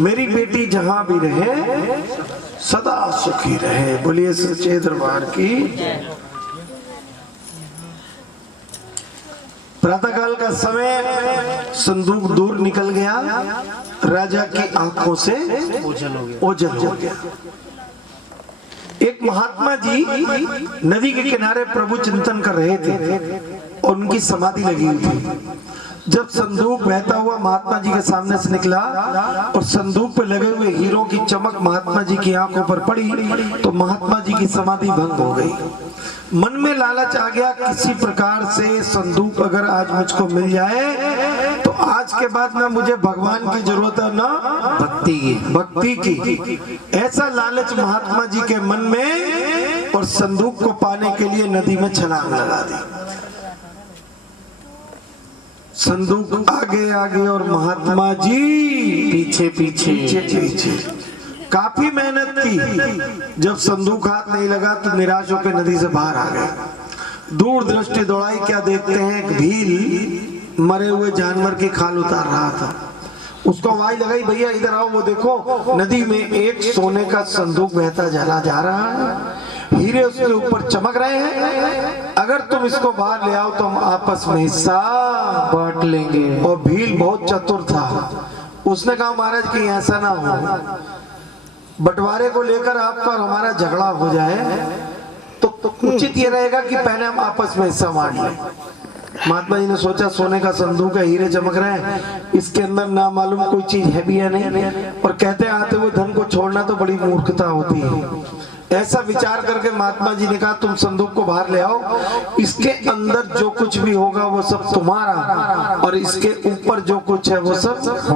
मेरी बेटी जहां भी रहे सदा सुखी रहे। बोलिए सच्चे दरबार की। प्रातःकाल का समय, संदूक दूर निकल गया, राजा की आंखों से ओझल हो गया। एक महात्मा जी नदी के किनारे प्रभु चिंतन कर रहे थे और उनकी समाधि लगी हुई थी। जब संदूक बहता हुआ महात्मा जी के सामने से निकला और संदूक पे लगे हुए हीरों की चमक महात्मा जी की आंखों पर पड़ी तो महात्मा जी की समाधि भंग हो गई। मन में लालच आ गया, किसी प्रकार से संदूक अगर आज मुझको मिल जाए तो आज के बाद ना मुझे भगवान की जरूरत है ना भक्ति की। ऐसा लालच महात्मा जी के मन में, और संदूक को पाने के लिए नदी में छलांग लगा दी। संदूक आगे आगे और महात्मा जी पीछे पीछे। काफी मेहनत की, जब संदूक हाथ नहीं लगा तो निराश होकर नदी से बाहर आ गए। दूर दृष्टि दौड़ाई, क्या देखते हैं, एक भील मरे हुए जानवर की खाल उतार रहा था। उसको आवाज लगाई, भैया इधर आओ, वो देखो नदी में एक सोने का संदूक बहता चला जा रहा है, हीरे उसके ऊपर चमक रहे हैं, अगर तुम इसको बाहर ले आओ तो हम आपस में हिस्सा बांट लेंगे। और भील बहुत चतुर था, उसने कहा महाराज कि ऐसा ना हो, बंटवारे को लेकर आपका और हमारा झगड़ा हो जाए तो उचित ये रहेगा कि पहले हम आपस में हिस्सा बांट लें। महात्मा जी ने सोचा सोने का संदूक है, हीरे चमक रहे हैं, इसके अंदर ना मालूम कोई चीज है भी या नहीं, और कहते आते हुए धन को छोड़ना तो बड़ी मूर्खता होती है। ऐसा विचार करके महात्मा जी ने कहा तुम संदूक को बाहर ले आओ, इसके अंदर जो कुछ भी होगा वो सब तुम्हारा और इसके ऊपर जो कुछ है वो सब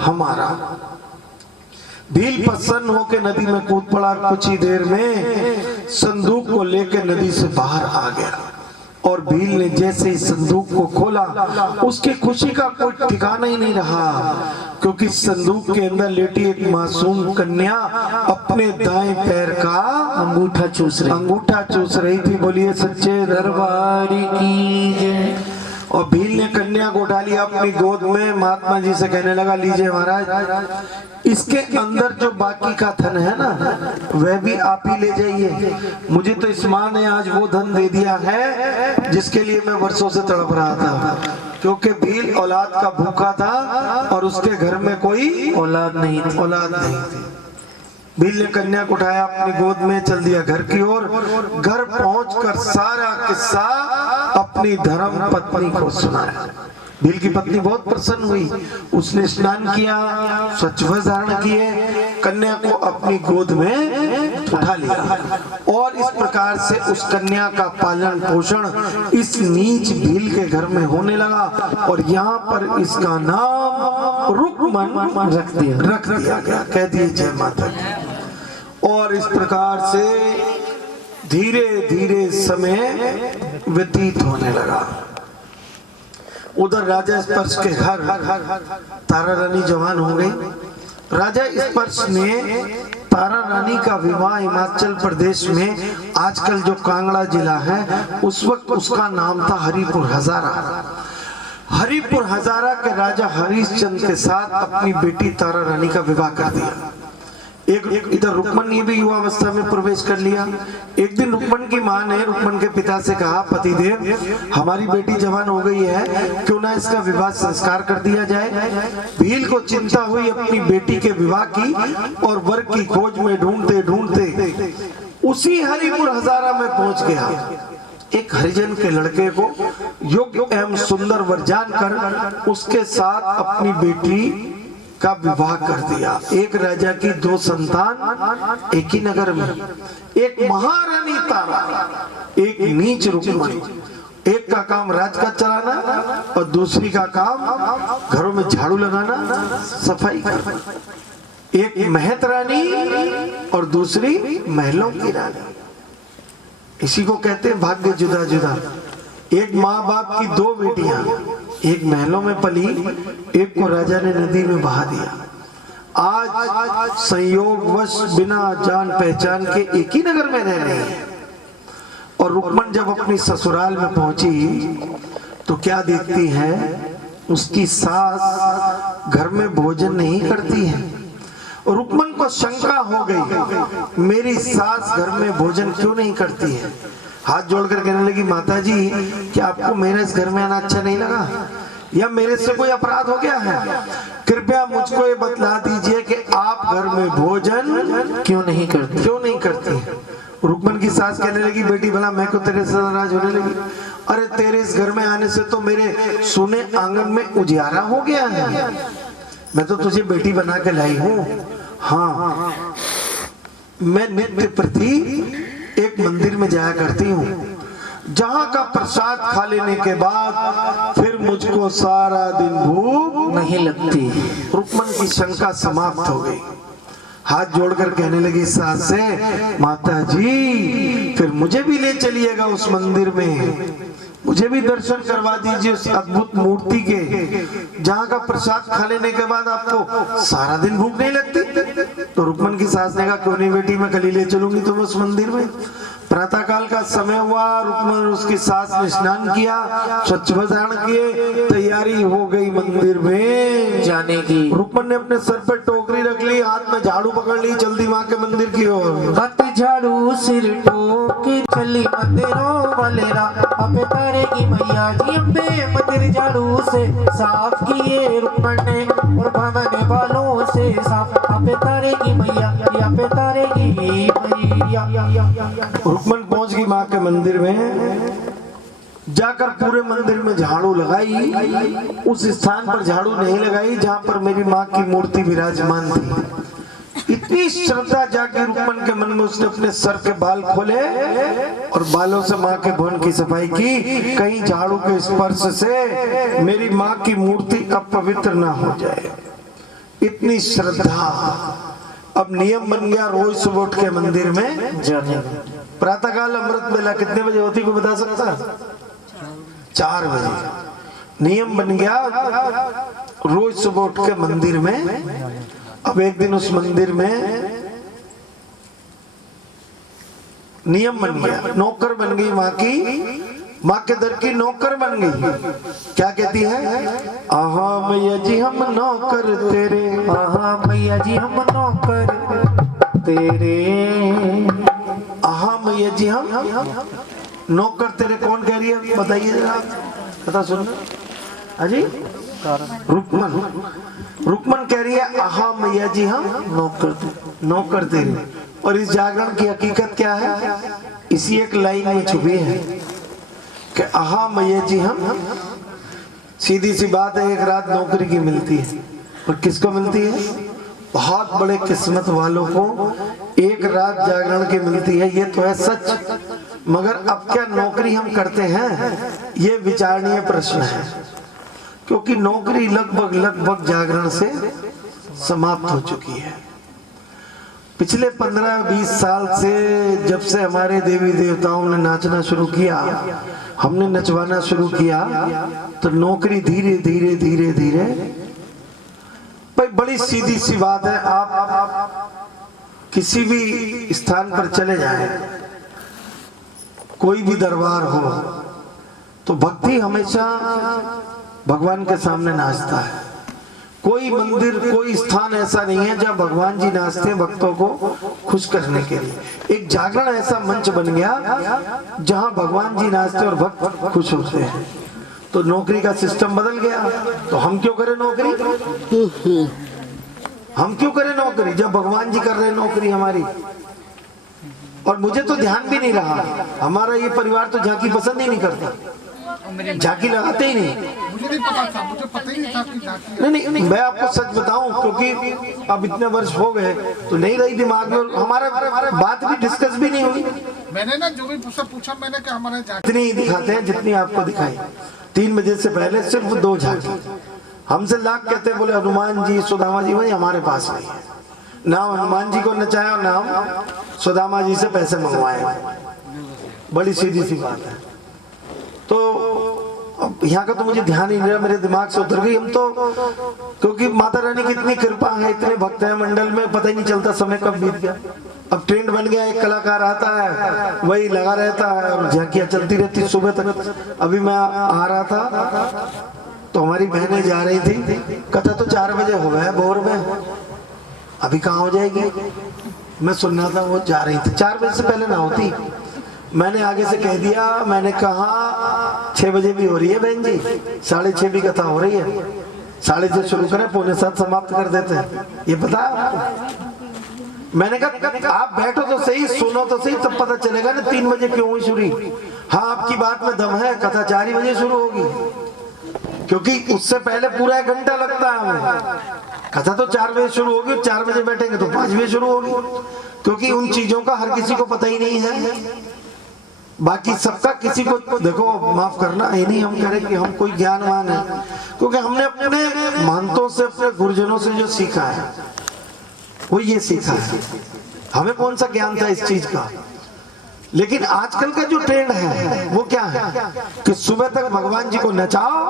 हमारा। भील प्रसन्न होकर नदी में कूद पड़ा, कुछ ही देर में संदूक को लेकर नदी से बाहर आ गया। और भील ने जैसे ही संदूक को खोला उसकी खुशी का कोई ठिकाना ही नहीं रहा, क्योंकि संदूक के अंदर लेटी एक मासूम कन्या अपने दाएं पैर का अंगूठा चूस रही थी। बोलिए सच्चे दरबार की जय। और भील ने कन्या को उठा लिया अपनी गोद में, महात्मा जी से कहने लगा लीजिए महाराज, इसके अंदर जो बाकी का धन है ना वह भी आप ही ले जाइए। मुझे तो इस माँ ने आज वो धन दे दिया है जिसके लिए मैं वर्षों से तड़प रहा था, क्योंकि भील औलाद का भूखा था और उसके घर में कोई औलाद नहीं थी। भील ने कन्या को उठाया अपनी गोद में, चल दिया घर की ओर। घर पहुंचकर सारा किस्सा अपनी धर्म पत्नी को सुनाया। भील की पत्नी बहुत प्रसन्न हुई, उसने स्नान किया, स्वच्छ वस्त्र धारण किए, कन्या को अपनी गोद में उठा लिया और इस प्रकार से उस कन्या का पालन पोषण इस नीच भील के घर में होने लगा और यहाँ पर इसका नाम रुक्मन रख दिया गया। कह दिए जय माता दी। और इस प्रकार से धीरे धीरे समय व्यतीत होने लगा। उधर राजा स्पर्श के घर तारा रानी जवान हो गई। राजा स्पर्श ने तारा रानी का विवाह हिमाचल प्रदेश में आजकल जो कांगड़ा जिला है उस वक्त उसका नाम था हरिपुर हजारा। हरिपुर हजारा के राजा हरिश्चंद्र के साथ अपनी बेटी तारा रानी का विवाह कर दिया। एक इधर रुक्मन ने भी युवावस्था में प्रवेश कर लिया। एक दिन रुक्मन की मां ने रुक्मन के पिता से कहा, पतिदेव हमारी बेटी जवान हो गई है, क्यों ना इसका विवाह संस्कार कर दिया जाए। भील को चिंता हुई अपनी बेटी के विवाह की और वर की खोज में ढूंढते ढूंढते उसी हरिपुर हजारा में पहुंच गया। एक हरिजन के लड़के को योग्य एवं सुंदर वर जानकर उसके साथ अपनी बेटी का विवाह कर दिया। एक राजा की दो संतान एक ही नगर में, एक महारानी तारा, एक नीच रुक्मन। एक का काम राजकाज चलाना और दूसरी का काम घरों में झाड़ू लगाना, सफाई करना। एक महत रानी और दूसरी महलों की रानी। इसी को कहते हैं भाग्य जुदा जुदा। एक माँ बाप की दो बेटियां, एक महलों में पली, एक को राजा ने नदी में बहा दिया। आज संयोगवश बिना जान पहचान के एक ही नगर में रह रहे हैं। और रुक्मन जब अपनी ससुराल में पहुंची तो क्या देखती है, उसकी सास घर में भोजन नहीं करती है, रुक्मन को शंका हो गई, मेरी सास घर में भोजन क्यों नहीं करती है। हाथ जोड़कर कहने लगी, माता जी क्या आपको मेरे इस घर में आना अच्छा नहीं लगा या मेरे से कोई अपराध हो गया है? कृपया मुझको ये बतला दीजिए कि आप घर में भोजन क्यों नहीं करती। रुक्मन की सास कहने लगी, बेटी भला मैं को तेरे से नाराज होने लगी? अरे तेरे इस घर में आने से तो मेरे सोने आंगन में उजियारा हो गया है। मैं तो तुझे बेटी बना के लाई हूँ। हाँ, मैं नित्य प्रति एक मंदिर में जाया करती हूँ, जहाँ का प्रसाद खा लेने के बाद फिर मुझको सारा दिन भूख नहीं लगती। रुक्मन की शंका समाप्त हो गई। हाथ जोड़कर कहने लगी सास से, माता जी फिर मुझे भी ले चलिएगा उस मंदिर में, मुझे भी दर्शन करवा दीजिए उस अद्भुत मूर्ति के, जहाँ का प्रसाद खा लेने के बाद आपको सारा दिन भूख नहीं लगती। तो रुक्मन की सास ने कहा, क्यों नहीं बेटी, मैं कल ही ले चलूंगी तुम्हें उस मंदिर में। प्रातः काल का समय हुआ, रुक्मन उसकी सास ने स्नान किया, स्वच्छ वस्त्र किए, तैयारी हो गई मंदिर में जाने की। रुक्मन ने अपने सर पर टोकरी रख ली, हाथ में झाड़ू पकड़ ली, जल्दी माँ के मंदिर की ओर। हाथ झाड़ू सिर ठोके चली मंदिरों वालेरा, अबे तारेगी मैया जी अम्बे मंदिर झाड़ू से साफ किए रुक्मन ने और भवन वालों से साफ। अबे तारेगी मैया, अबे तारेगी मैया। रुक्मन पहुंच गई माँ के मंदिर में, जाकर पूरे मंदिर में झाड़ू लगाई। उस स्थान पर झाड़ू नहीं लगाई जहाँ पर मेरी माँ की मूर्ति विराजमान थी। इतनी श्रद्धा जागी रुक्मन के मन में, उसने अपने सर के बाल खोले और बालों से माँ के भवन की सफाई की, कहीं झाड़ू के स्पर्श से मेरी माँ की मूर्ति अपवित्र ना हो जाए। इतनी श्रद्धा। अब नियम बन गया, रोज सुबह उठ के मंदिर में जाने। प्रातःकाल अमृत बेला कितने बजे होती कोई बता सकता? 4 बजे। नियम बन गया रोज सुबह उठ के मंदिर में। अब एक दिन उस मंदिर में नियम बन गया, नौकर बन गई माँ की, माँ के दर की नौकर बन गई। क्या कहती है? आहा मैया जी हम नौकर तेरे, आहा मैया जी हम नौकर तेरे, आहा मैया जी हम नौकर तेरे। कौन कह रही है बताइए जरा, पता सुनना। अजी रुक्मन कह रही है, आहा मैया जी हम नौकर तेरे। और इस जागरण की हकीकत क्या है? इसी एक लाइन में छुपी है कि आहा मैया जी हम। सीधी सी बात है, एक रात नौकरी की मिलती है। और किसको मिलती है? बहुत बड़े किस्मत वालों को एक रात जागरण की मिलती है, ये तो है सच। मगर अब क्या नौकरी हम करते हैं, ये विचारणीय प्रश्न है, क्योंकि नौकरी लगभग जागरण से समाप्त हो चुकी है। पिछले 15-20 साल से जब से हमारे देवी देवताओं ने नाचना शुरू किया, हमने नचवाना शुरू किया, तो नौकरी धीरे धीरे भाई बड़ी सीधी सी बात है, आप किसी भी स्थान पर चले जाएं, कोई भी दरबार हो, तो भक्ति हमेशा भगवान के सामने नाचता है। कोई मंदिर, कोई स्थान ऐसा नहीं है जहाँ भगवान जी नाचते हैं भक्तों को खुश करने के लिए। एक जागरण ऐसा मंच बन गया जहाँ भगवान जी नाचते और भक्त खुश होते हैं। तो नौकरी का सिस्टम बदल गया, तो हम क्यों करें नौकरी? हम क्यों करें नौकरी जब भगवान जी कर रहे हैं नौकरी हमारी? और मुझे तो ध्यान भी नहीं रहा, हमारा ये परिवार तो झांकी पसंद ही नहीं करता, झांकी लगाते ही नहीं। मुझे नहीं पता था, मुझे पता ही नहीं था कि झांकी। नहीं, मैं आपको सच बताऊं, क्योंकि अब इतने वर्ष हो गए तो नहीं रही दिमाग में, और हमारा बात भी डिस्कस भी नहीं हुई। मैंने ना जो भी पूछा मैंने कि हमारे झांकी इतनी ही दिखाते हैं जितनी आपको दिखाई। 3 बजे से पहले सिर्फ 2 झांकी। हमसे लाख कहते हैं, बोले हनुमान जी सुदामा जी वही हमारे पास नहीं है। नाम हनुमान जी को नचाया और नाम सुदामा जी से पैसे मंगवाए। बड़ी सीधी सी बात है। तो अब यहाँ का तो मुझे ध्यान ही नहीं रहा, मेरे दिमाग से उतर गई। हम तो क्योंकि माता रानी की इतनी कृपा है, इतने भक्त हैं मंडल में, पता ही नहीं चलता समय कब बीत गया। अब ट्रेंड बन गया, एक कलाकार आता है वही लगा रहता है और झांकियां चलती रहती सुबह तक। अभी मैं आ रहा था तो हमारी बहनें जा रही थी, कथा तो 4 बजे हो गया भोर में। अभी कहाँ हो जाएगी? मैं सुन रहा था वो जा रही थी, 4 बजे से पहले ना होती। मैंने आगे से कह दिया, मैंने कहा 6 बजे भी हो रही है बहन जी, 6:30 भी कथा हो रही है, 6:30 शुरू करें, 6:45 समाप्त कर देते हैं। ये पता है आपको? मैंने कहा आप बैठो तो सही, सुनो तो सही, तब पता चलेगा ना 3 बजे क्यों हुई शुरू। हाँ आपकी बात में दम है, कथा 4 ही बजे शुरू होगी, क्योंकि उससे पहले पूरा 1 घंटा लगता है हमें। कथा तो 4 बजे शुरू होगी, 4 बजे बैठेंगे तो 5 बजे शुरू होगी, क्योंकि उन चीजों का हर किसी को पता ही नहीं है। बाकी सबका किसी को देखो, माफ करना, ये नहीं हम कह रहे कि हम कोई ज्ञानवान है, क्योंकि हमने अपने महंतों से, अपने गुरुजनों से जो सीखा है वो ये सीखा है। हमें कौन सा ज्ञान था इस चीज का। लेकिन आजकल का जो ट्रेंड है वो क्या है कि सुबह तक भगवान जी को नचाओ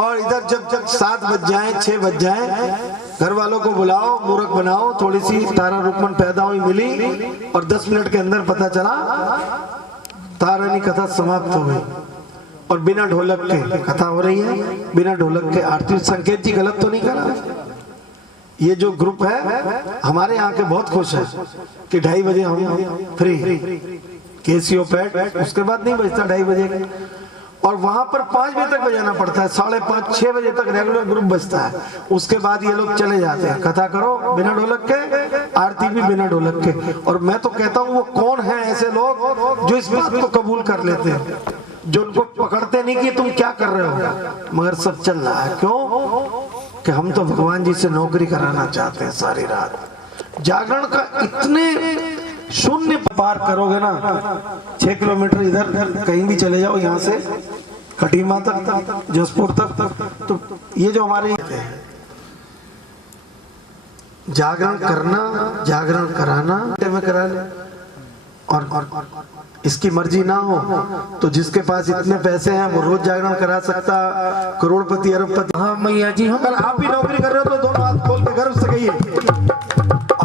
और इधर जब 7 बज जाए, 6 बज जाए, घर वालों को बुलाओ, मूर्ख बनाओ, थोड़ी सी तारा रुक्मन पैदा हुई मिली और 10 मिनट के अंदर पता चला तारानी कथा समाप्त हो गई। और बिना ढोलक के कथा हो रही है, बिना ढोलक के आरती। संकेत जी गलत तो नहीं करा? ये जो ग्रुप है हमारे यहाँ के बहुत खुश है कि 2:30 बजे हम फ्री, केसीओ पैड, उसके बाद नहीं बजता 2:30 बजे, और वहां पर 5 बजे तक बजाना पड़ता है, 5:30 6 बजे तक रेगुलर ग्रुप बजता है। उसके बाद ये लोग चले जाते हैं। कथा करो बिना ढोलक के, आरती भी बिना ढोलक के। और मैं तो कहता हूँ वो कौन है ऐसे लोग जो इस बात को कबूल कर लेते हैं, जो उनको पकड़ते नहीं कि तुम क्या कर रहे हो, मगर सब चल रहा है। क्यों? कि हम तो भगवान जी से नौकरी कराना चाहते हैं सारी रात। जागरण का इतने शून्य पार करोगे ना, 6 किलोमीटर इधर कहीं भी चले जाओ, यहाँ से खटीमा तक, जसपुर तक, तो ये जो हमारे जागरण करना, जागरण कराना में करा ले, और इसकी मर्जी ना हो तो जिसके पास इतने पैसे हैं वो रोज जागरण करा सकता, करोड़पति अरबपति। हाँ मैया जी, हम अगर आप भी नौकरी कर रहे हो तो दोनों हाथ खोल के गर्व से कहिए,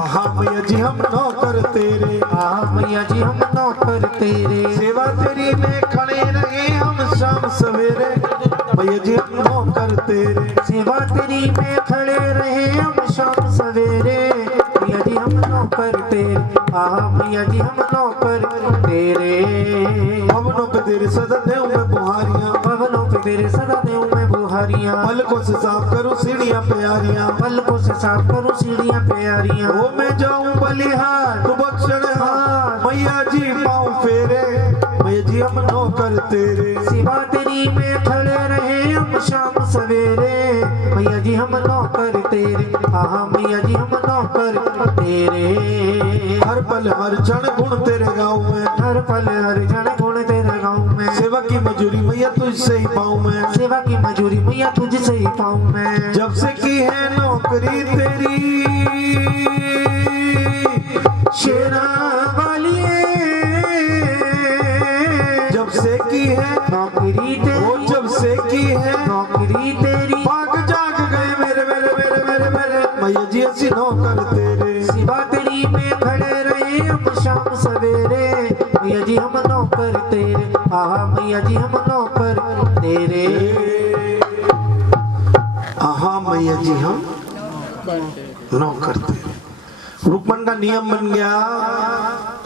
हाँ मैया जी हम नौकर तेरे, हाँ मैया जी हम नौकर तेरे, सेवा तेरी में खड़े रहे हम शाम सवेरे, मैया जी हम नौकर तेरे, सेवा तेरी में खड़े रहे हम शाम सवेरे, मैया जी हम नौकर तेरे, हाँ मैया जी हम नौकर तेरे। भवनों पे तेरे सदा देव में बुहारियां, भवनों पे तेरे सदा देव में बुहारियां, पलकों से साफ करूं सीढ़ियां प्यारियां, पलकों से साफ करूं सीढ़ियां प्यारियां, वो मैं जाऊं बलिहार तू बख्शण हार, मैया जी पाँव फेरे, मैया जी हम नौकर तेरे, सेवा तेरी में खड़े रहे हम शाम सवेरे, मैया जी हम नौकर तेरे, हाँ मैया जी हम नौकर तेरे। हर पल हर क्षण गुण तेरे गाँव में, हर पल हर क्षण गुण तेरे गाँव में, सेवा की मजूरी मैया तुझसे ही पाऊं मैं, सेवा की मजूरी मैया तुझसे ही पाऊं मैं, जब से की है नौकरी तेरी शेरा वालिए, जब से की है नौकरी वो, तेरी, जब से की है नौकरी तेरी, भाग जाग गए मेरे मेरे मेरे मेरे मेरे मैया जी ऐसी नौकर तेरे, सेवा तेरी में खड़े रहे हम शाम सवेरे, मैया जी हम नौकर तेरे, हाँ मैया जी हम नौकर तेरे, हाँ मैया जी हम नौकर तेरे। रुक्मन का नियम बन गया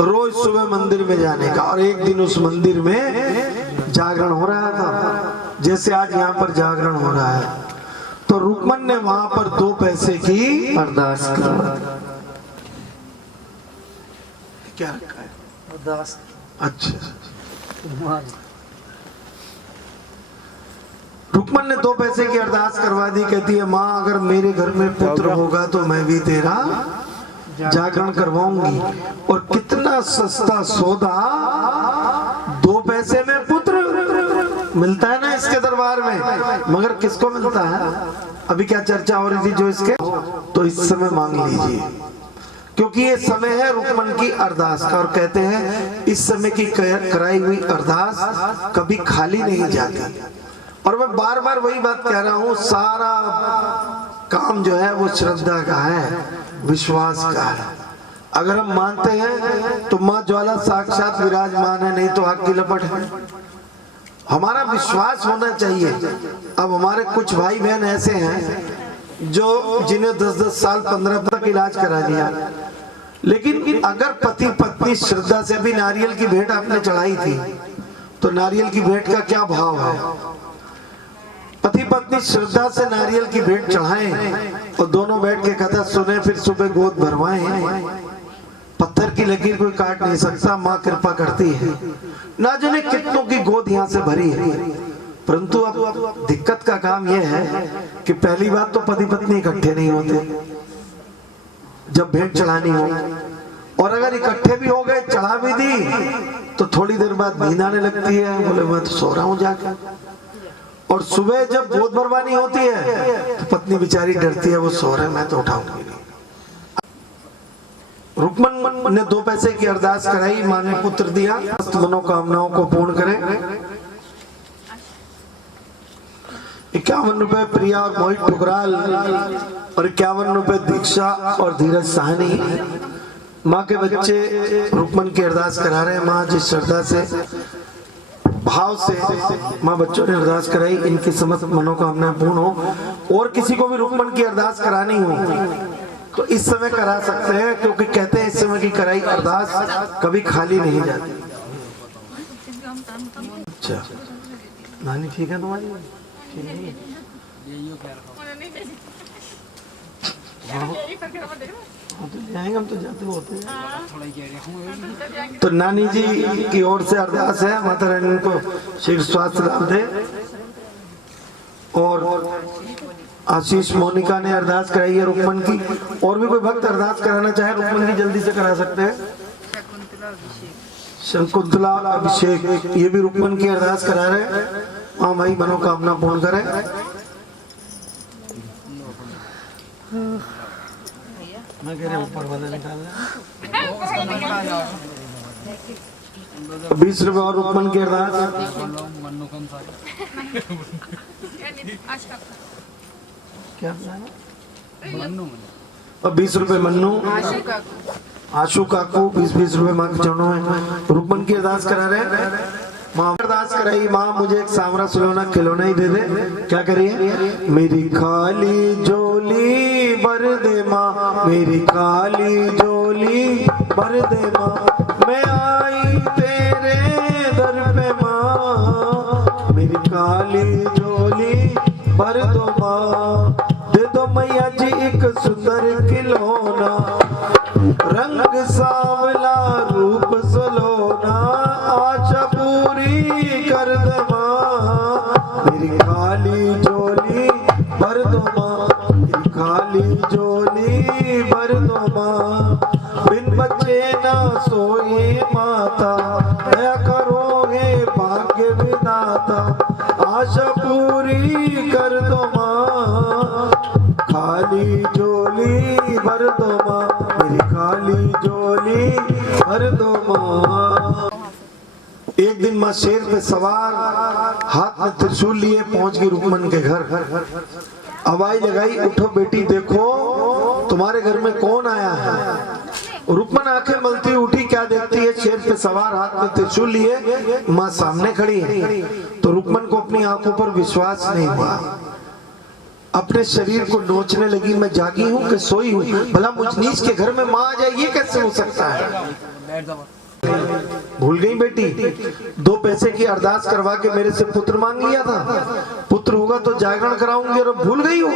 रोज सुबह मंदिर में जाने का, और एक दिन उस मंदिर में जागरण हो रहा था, जैसे आज यहाँ पर जागरण हो रहा है, तो रुक्मन ने वहां पर 2 पैसे की अरदास करवा, क्या रखा है? अरदास, अच्छा, रुक्मन ने 2 पैसे की अरदास करवा दी। कहती है माँ अगर मेरे घर में पुत्र होगा तो मैं भी तेरा जागरण करवाऊंगी। और कितना सस्ता सौदा, 2 पैसे में पुत्र मिलता है ना इसके दरबार में, मगर किसको मिलता है? अभी क्या चर्चा हो रही थी जो इसके, तो इस समय मांग लीजिए, क्योंकि ये समय है रुक्मन की अरदास का। और कहते हैं इस समय की कराई हुई अरदास कभी खाली नहीं जाती। और मैं बार बार वही बात कह रहा हूँ, सारा काम जो है वो श्रद्धा का है, विश्वास का है। अगर हम मानते हैं तो माँ ज्वाला साक्षात विराजमान है, नहीं तो आग की लपट है। हमारा विश्वास होना चाहिए। अब हमारे कुछ भाई बहन ऐसे हैं जो जिन्हें 10-10 साल 15 तक इलाज करा दिया। लेकिन अगर पति पत्नी श्रद्धा से भी नारियल की भेंट आपने चढ़ाई थी तो नारियल की भेंट का क्या भाव है? पति पत्नी श्रद्धा से नारियल की भेंट चढ़ाएं और दोनों बैठ के कथा सुने, फिर सुबह गोद भरवाएं। पत्थर की लकीर कोई काट नहीं सकता, माँ कृपा करती है। ना जाने कितनों की गोद यहाँ से भरी है। परंतु अब दिक्कत का काम यह है कि पहली बात तो पति पत्नी इकट्ठे नहीं होते जब भेंट चढ़ानी हो, और अगर इकट्ठे भी हो गए, चढ़ा भी दी तो थोड़ी देर बाद नींद आने लगती है, बोले मैं तो सो रहा हूं जाकर। और सुबह जब गोद भरवानी होती है तो पत्नी बेचारी डरती है, वो सो रहे मैं तो उठाऊंगी नहीं। रुक्मन ने 2 पैसे की अरदास कराई, मां ने पुत्र दिया, मनोकामनाओं को पूर्ण करे। 51 रुपए प्रिया और मोहित ठुकराल और 51 रुपए दीक्षा और धीरज साहनी। माँ के बच्चे रुक्मन की अरदास करा रहे हैं। माँ जिस श्रद्धा से भाव से माँ बच्चों ने अरदास कराई, इनकी समस्त मनोकामनाएं पूर्ण हो। और किसी को भी रुक्मन की अरदास करानी हो तो इस समय करा सकते हैं, क्योंकि कहते हैं इस समय की कराई अरदास कभी खाली नहीं जाती। अच्छा नानी ठीक है तुम्हारी? तो ले आएंगे, हम तो जाते होते हैं। तो नानी जी की ओर से अरदास है, माता रानी उनको शीघ्र स्वास्थ्य लाभ दे। और आशीष मोनिका ने अरदास कराई है रुक्मन की। और भी कोई भक्त अरदास कराना चाहे रुक्मन की जल्दी से करा सकते हैं। शकुंतला अभिषेक ये भी रुक्मन की अरदास करा रहे हैं। हाँ भाई मनोकामना पूर्ण करे। मैं कह रहा ऊपर वाला निकाल 20 रुपए और रुक्मन की अरदास। क्या और 20 रुपए मन्नू आशु काकू 20-20 रुपए माँ के चरणों में रुक्मन की अरदास करा रहे। माँ अरदास कराई, माँ मुझे एक सांवरा सुलौना खिलौना ही दे दे। क्या करिए? मेरी खाली झोली भर दे माँ, मेरी खाली झोली भर दे माँ, मैं आई तेरे दर पे माँ, मेरी खाली झोली भर दो माँ, दे दो मैया जी एक सुंदर खिलौना, रंग सांवला रूप सलोना, आशा पूरी कर दे माँ, मेरी खाली झोली भर दो माँ, मेरी खाली झोली भर दो माँ, बिन बच्चे ना सोए माता, दया करो हे भाग्य विधाता, आशा पूरी कर दो माँ, खाली झोली भर दो माँ, मेरी खाली झोली भर दो माँ। एक दिन माँ शेर पे सवार हाथ में त्रिशूल लिए पहुंच गई रुक्मन के घर। आवाज लगाई, उठो बेटी देखो तुम्हारे घर में कौन आया है। रुक्मन आंखें मलती उठी, क्या देखती है? शेर पे सवार हाथ में त्रिशूल लिए माँ सामने खड़ी है। तो रुक्मन को अपनी आंखों पर विश्वास नहीं हुआ, अपने शरीर को नोचने लगी। मैं जागी हूँ कि सोई हूँ? भला मुझ नीच के घर में माँ आ जाए, ये कैसे हो सकता है? भूल गई बेटी? 2 पैसे की अरदास करवा के मेरे से पुत्र मांग लिया था, पुत्र होगा तो जागरण कराऊंगी, और भूल गई हो?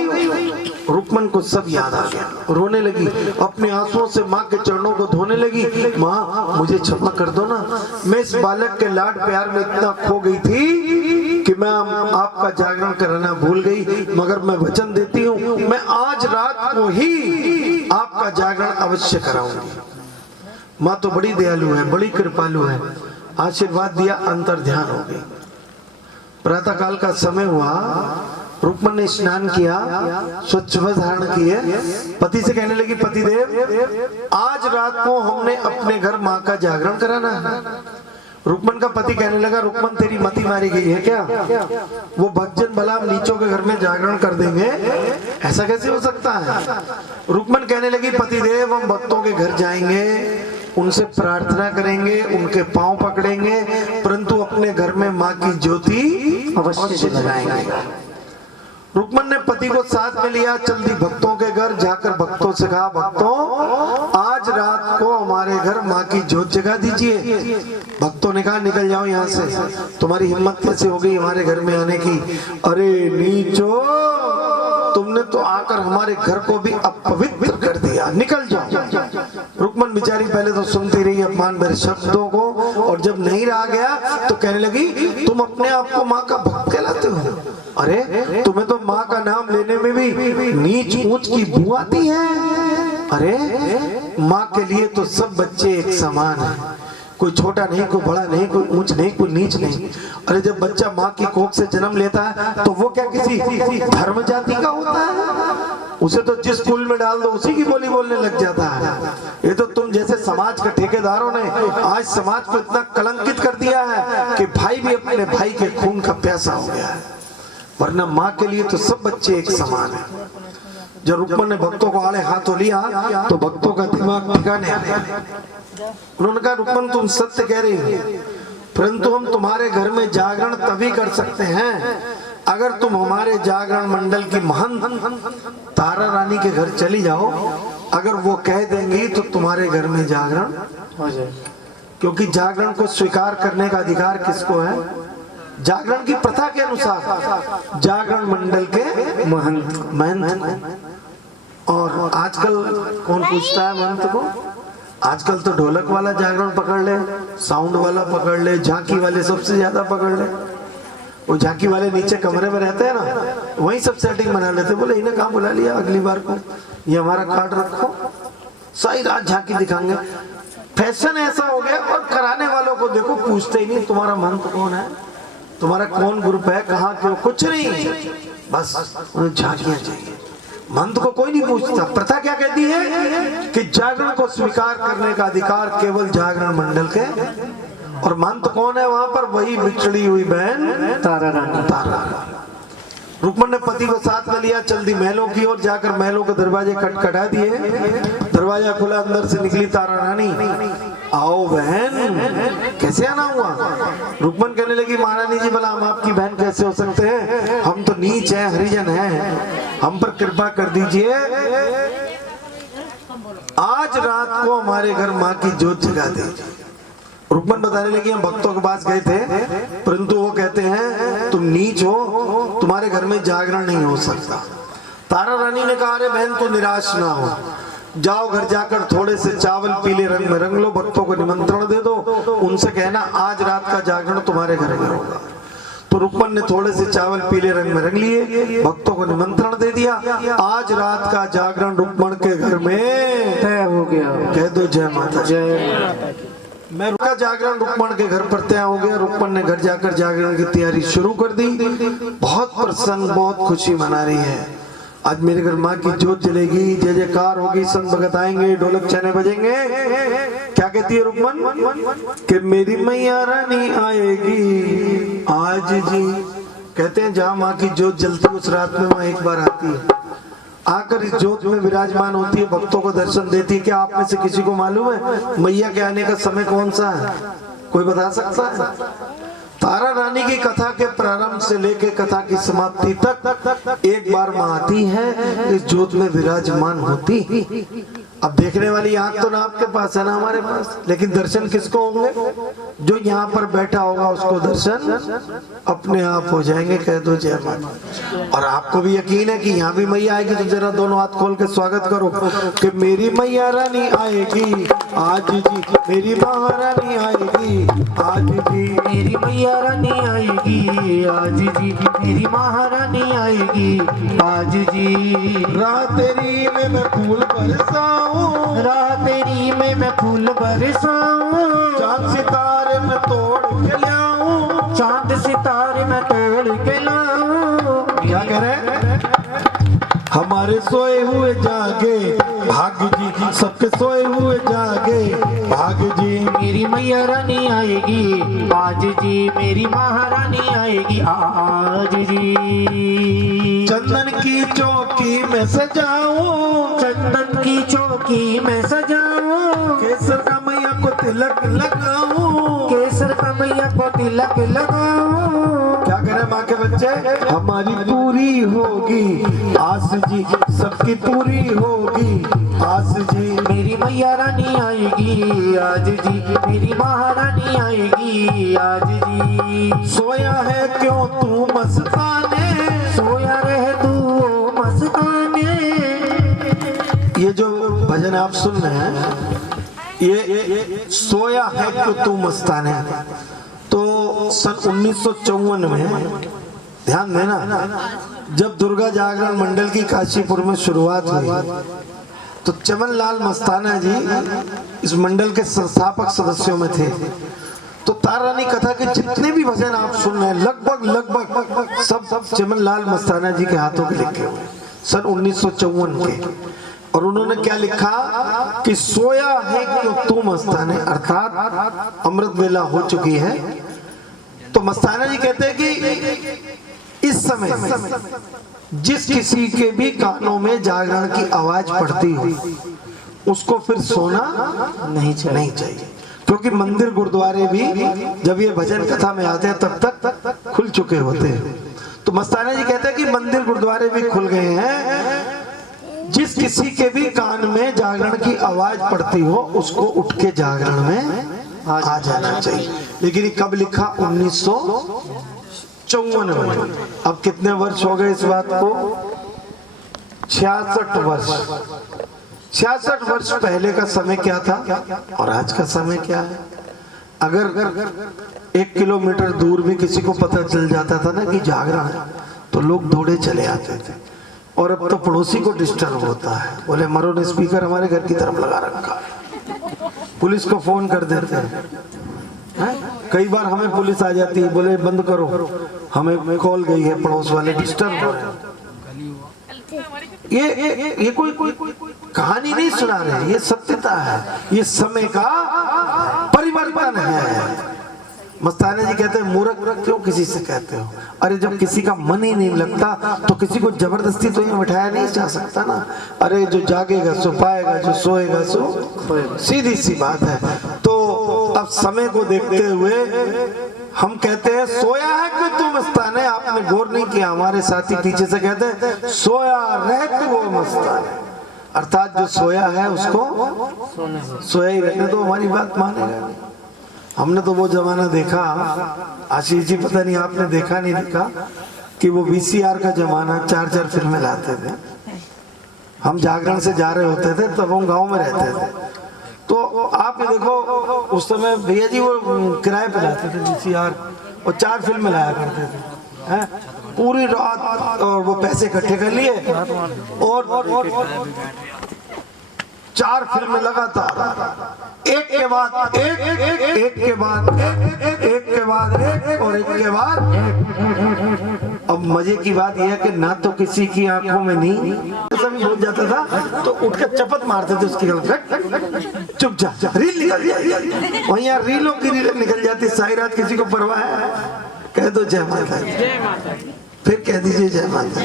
रुक्मन को सब याद आ गया, रोने लगी, अपने आंसुओं से माँ के चरणों को धोने लगी। माँ मुझे क्षमा कर दो ना, मैं इस बालक के लाड प्यार में इतना खो गई थी कि मैं आपका जागरण कराना भूल गई, मगर मैं वचन देती हूँ मैं आज रात को ही आपका जागरण अवश्य कराऊंगी। माँ तो बड़ी दयालु है, बड़ी कृपालु है। आशीर्वाद दिया, अंतर ध्यान हो गई। प्रातः काल का समय हुआ, रुक्मन ने स्नान किया, स्वच्छ वस्त्र धारण किए, पति से कहने लगी, पति देव आज रात को हमने अपने घर माँ का जागरण कराना है। रुक्मन का पति कहने लगा, रुक्मन तेरी मति मारी गई है क्या? वो भक्तजन भला हम नीचों के घर में जागरण कर देंगे, ऐसा कैसे हो सकता है? रुक्मन कहने लगी, पति देव हम भक्तों के घर जाएंगे, उनसे प्रार्थना करेंगे, उनके पांव पकड़ेंगे, परंतु अपने घर में माँ की ज्योति अवश्य जलाएंगे। रुक्मन ने पति को साथ में लिया, चल दी भक्तों के घर। जाकर भक्तों से कहा, भक्तों आज रात को हमारे घर माँ की जोत जगा दीजिए। भक्तों ने कहा, निकल जाओ यहाँ से, तुम्हारी हिम्मत कैसे हो गई हमारे घर में आने की? अरे नीचो, तुमने तो आकर हमारे घर को भी अपवित्र कर दिया, निकल जाओ। रुक्मन बेचारी पहले तो सुनती रही अपमान भरे शब्दों को, और जब नहीं रहा गया तो कहने लगी, तुम अपने आप को माँ का भक्त कहलाते हो? अरे तुम्हें तो माँ का नाम लेने में भी नीच ऊंच की बू आती है। अरे माँ के लिए तो सब बच्चे एक समान है, कोई छोटा नहीं, कोई बड़ा नहीं, कोई ऊंच नहीं, कोई नीच नहीं। अरे जब बच्चा माँ की कोख से जन्म लेता है तो वो क्या किसी धर्म जाति का होता है? उसे तो जिस स्कूल में डाल दो उसी की बोली बोलने लग जाता है। ये तो तुम जैसे समाज के ठेकेदारों ने आज समाज को इतना कलंकित कर दिया है कि भाई भी अपने भाई के खून का प्यासा हो गया है, वरना माँ के लिए तो सब बच्चे एक समान है। जब रुक्मन ने भक्तों को आड़े हाथों लिया तो भक्तों का दिमाग ठिकाने आ गया। उन्होंने कहा, रुक्मन तुम सत्य कह रही हो, परंतु हम तुम्हारे घर में जागरण तभी कर सकते हैं अगर तुम हमारे जागरण मंडल की महंत तारा रानी के घर चली जाओ। अगर वो कह देंगी तो तुम्हारे घर में जागरण हो जाए, क्योंकि जागरण को स्वीकार करने का अधिकार किसको है? जागरण की प्रथा के अनुसार जागरण मंडल के महंत। और आजकल कौन पूछता है महंत को? आजकल तो ढोलक वाला जागरण पकड़ ले, साउंड वाला पकड़ ले, झांकी वाले सबसे ज्यादा पकड़ ले। वो झांकी वाले नीचे कमरे में रहते हैं ना, वहीं सब सेटिंग बना लेते। बोले इन्हें कहाँ बुला लिया, अगली बार को ये हमारा कार्ड रखो, सारी रात झांकी दिखाएंगे। फैशन ऐसा हो गया, और कराने वालों को देखो पूछते ही नहीं तुम्हारा महंत कौन है, तुम्हारा कौन ग्रुप है, कहाँ क्यों, कुछ नहीं, बस उन्हें झांकियां चाहिए। महंत को कोई नहीं पूछता। प्रथा क्या कहती है कि जागरण को स्वीकार करने का अधिकार केवल जागरण मंडल के, और महंत कौन है वहां पर? वही बिछड़ी हुई बहन तारा रानी। रुक्मन ने पति को साथ में लिया, चल दी महलों की ओर। जाकर महलों के दरवाजे खटखटा दिए। दरवाजा खुला, अंदर से निकली तारा रानी। आओ बहन, कैसे आना हुआ? रुक्मन कहने लगी, महारानी जी भला हम आपकी बहन कैसे हो सकते हैं? हम तो नीच हैं, हरिजन हैं, हम पर कृपा कर दीजिए। आज रात को हमारे घर माँ की जोत जगा दीजिए। रुक्मन बताने लगी, हम भक्तों के पास गए थे, परंतु वो कहते हैं तुम नीच हो, तुम्हारे घर में जागरण नहीं हो सकता। तारा रानी ने कहा, अरे बहन तो निराश ना हो, जाओ घर जाकर थोड़े से चावल पीले रंग में रंग लो, भक्तों को निमंत्रण दे दो, उनसे कहना आज रात का जागरण तुम्हारे घर में होगा। तो रुक्मन ने थोड़े से चावल पीले रंग में रंग लिए, भक्तों को निमंत्रण दे दिया। आज रात का जागरण रुक्मन के घर में तय हो गया। कह दो जय माता। जय। मैं रुका जागरण रुक्मन के घर पर तय हो गया। रुक्मन ने घर जाकर जागरण की तैयारी शुरू कर दी। बहुत प्रसन्न, बहुत खुशी मना रही है। आज मेरे घर माँ की जोत जलेगी, जय जयकार होगी, संत भगत आएंगे, ढोलक छेने बजेंगे। क्या कहती है रुक्मन कि मेरी मैया रानी आएगी आज जी। कहते हैं जहाँ माँ की जोत जलती उस रात में माँ एक बार आती है, आकर इस जोत में विराजमान होती है, भक्तों को दर्शन देती है। क्या आप में से किसी को मालूम है मैया के आने का समय कौन सा है? कोई बता सकता है? तारा रानी की कथा के प्रारंभ से लेकर कथा की समाप्ति तक एक बार माँ आती है, इस जोत में विराजमान होती। अब देखने वाली आंख तो ना आपके पास है ना हमारे पास, लेकिन दर्शन किसको होंगे? जो यहाँ पर बैठा होगा उसको दर्शन अपने आप हो जाएंगे। कह दो जय माता। और आपको भी यकीन है कि यहाँ भी मैया आएगी, तो जरा दोनों हाथ खोल के स्वागत करो कि मेरी मैया रानी आएगी आज जी, मेरी महारानी आएगी आज जी, मेरी मैया रानी आएगी आज जी, मेरी महारानी आएगी आज जी। राह तेरी में मैं फूल बरसाऊं, राह तेरी में मैं फूल बरसाऊं, चांद सितारे में तोड़ के लाऊं, चांद सितारे में तोड़ के लाऊं। क्या कह रहे हैं? हमारे सोए हुए जागे भाग जी, सबके सोए हुए जागे भाग जी। मेरी मैया रानी आएगी आज जी, मेरी महारानी आएगी आज जी। चंदन की चौकी में सजाऊं, चंदन की चौकी में सजाऊं, केसर का मैया को तिलक लगाऊं, केसर का मैया को तिलक लगाऊं। क्या करे माँ के बच्चे? हमारी पूरी होगी आस जी, सबकी पूरी होगी आस जी। मेरी मैया रानी आएगी आज जी, मेरी महारानी आएगी आज जी। सोया है क्यों तू मस्ताने, सोया रहे तू मस्ताने। ये जो भजन आप सुन रहे हैं ये सोया है क्यों तू मस्ताने, तो सन 1954 में, ध्यान देना, जब दुर्गा जागरण मंडल की काशीपुर में शुरुआत हुई तो चमन लाल मस्ताना जी इस मंडल के संस्थापक सदस्यों में थे। तो तारानी कथा के जितने भी भजन आप सुन रहे हैं लगभग सब चमन लाल मस्ताना जी के हाथों के लिखे हुए सन 1954 के। और उन्होंने क्या लिखा कि सोया है क्यों तू मस्ताने, अर्थात अमृत वेला हो चुकी है। तो मस्ताना जी कहते हैं कि इस समय जिस किसी के भी कानों में जागरण की आवाज पड़ती हो उसको फिर सोना नहीं चाहिए, क्योंकि मंदिर गुरुद्वारे भी जब ये भजन कथा में आते हैं तब तक खुल चुके होते हैं। तो मस्ताना जी कहते हैं कि मंदिर गुरुद्वारे भी खुल गए हैं, जिस किसी के भी कान में जागरण की आवाज पड़ती हो उसको उठ के जागरण में आ जाना चाहिए। लेकिन ये कब लिखा? 1954 में। अब कितने वर्ष हो गए इस बात को? 66 वर्ष। 66 वर्ष पहले का समय क्या था और आज का समय क्या है? अगर 1 किलोमीटर दूर भी किसी को पता चल जाता था ना कि जागरण है तो लोग दौड़े चले आते थे। और अब तो पड़ोसी को डिस्टर्ब होता है, बोले मरो ने स्पीकर हमारे घर की तरफ लगा रखा, पुलिस को फोन कर देते हैं। कई बार हमें पुलिस आ जाती है, बोले बंद करो, हमें कॉल गई है, पड़ोस वाले डिस्टर्ब हो रहे हैं। ये कोई कहानी नहीं सुना रहे, ये सत्यता है, ये समय का परिवर्तन है। मस्ताना जी कहते हैं मूर्ख क्यों किसी से कहते हो? अरे जब किसी का मन ही नहीं लगता तो किसी को जबरदस्ती तो यहाँ बिठाया नहीं जा सकता ना। अरे जो जागेगा सो पाएगा, जो सोएगा सो खोएगा, सीधी सी बात है। तो अब समय को देखते हुए हम कहते हैं सोया है कि तू मस्ताने। आपने गौर नहीं किया, हमारे साथी पीछे से कहते हैं सोया रह तू वो मस्ताने, अर्थात जो सोया है उसको सोया ही रहने दो, हमारी बात मानेगा। हमने तो वो जमाना देखा, आशीष जी पता नहीं आपने देखा नहीं देखा, कि वो VCR का जमाना 4-4 फिल्में लाते थे। हम जागरण से जा रहे होते थे तब हम गांव में रहते थे, तो आप ये देखो उस समय भैया जी वो किराए पे लाते थे VCR और 4 फिल्में लाया करते थे, हैं? पूरी रात, और वो पैसे इकट्ठे कर लिए और 4 फिल्में लगातार, एक के बाद एक, एक के बाद एक के बाद एक और एक के बाद एक। अब मजे की बात यह है कि ना तो किसी की आंखों में नहीं, सभी भूल जाता था तो उठकर चपत मारते थे उसकी गलत, चुप जा, रील निकल जाती, और यहाँ रीलों की रील निकल जाती। सारी रात किसी को परवाह है? कह दो जय माता, फिर कह दीजिए जय माता।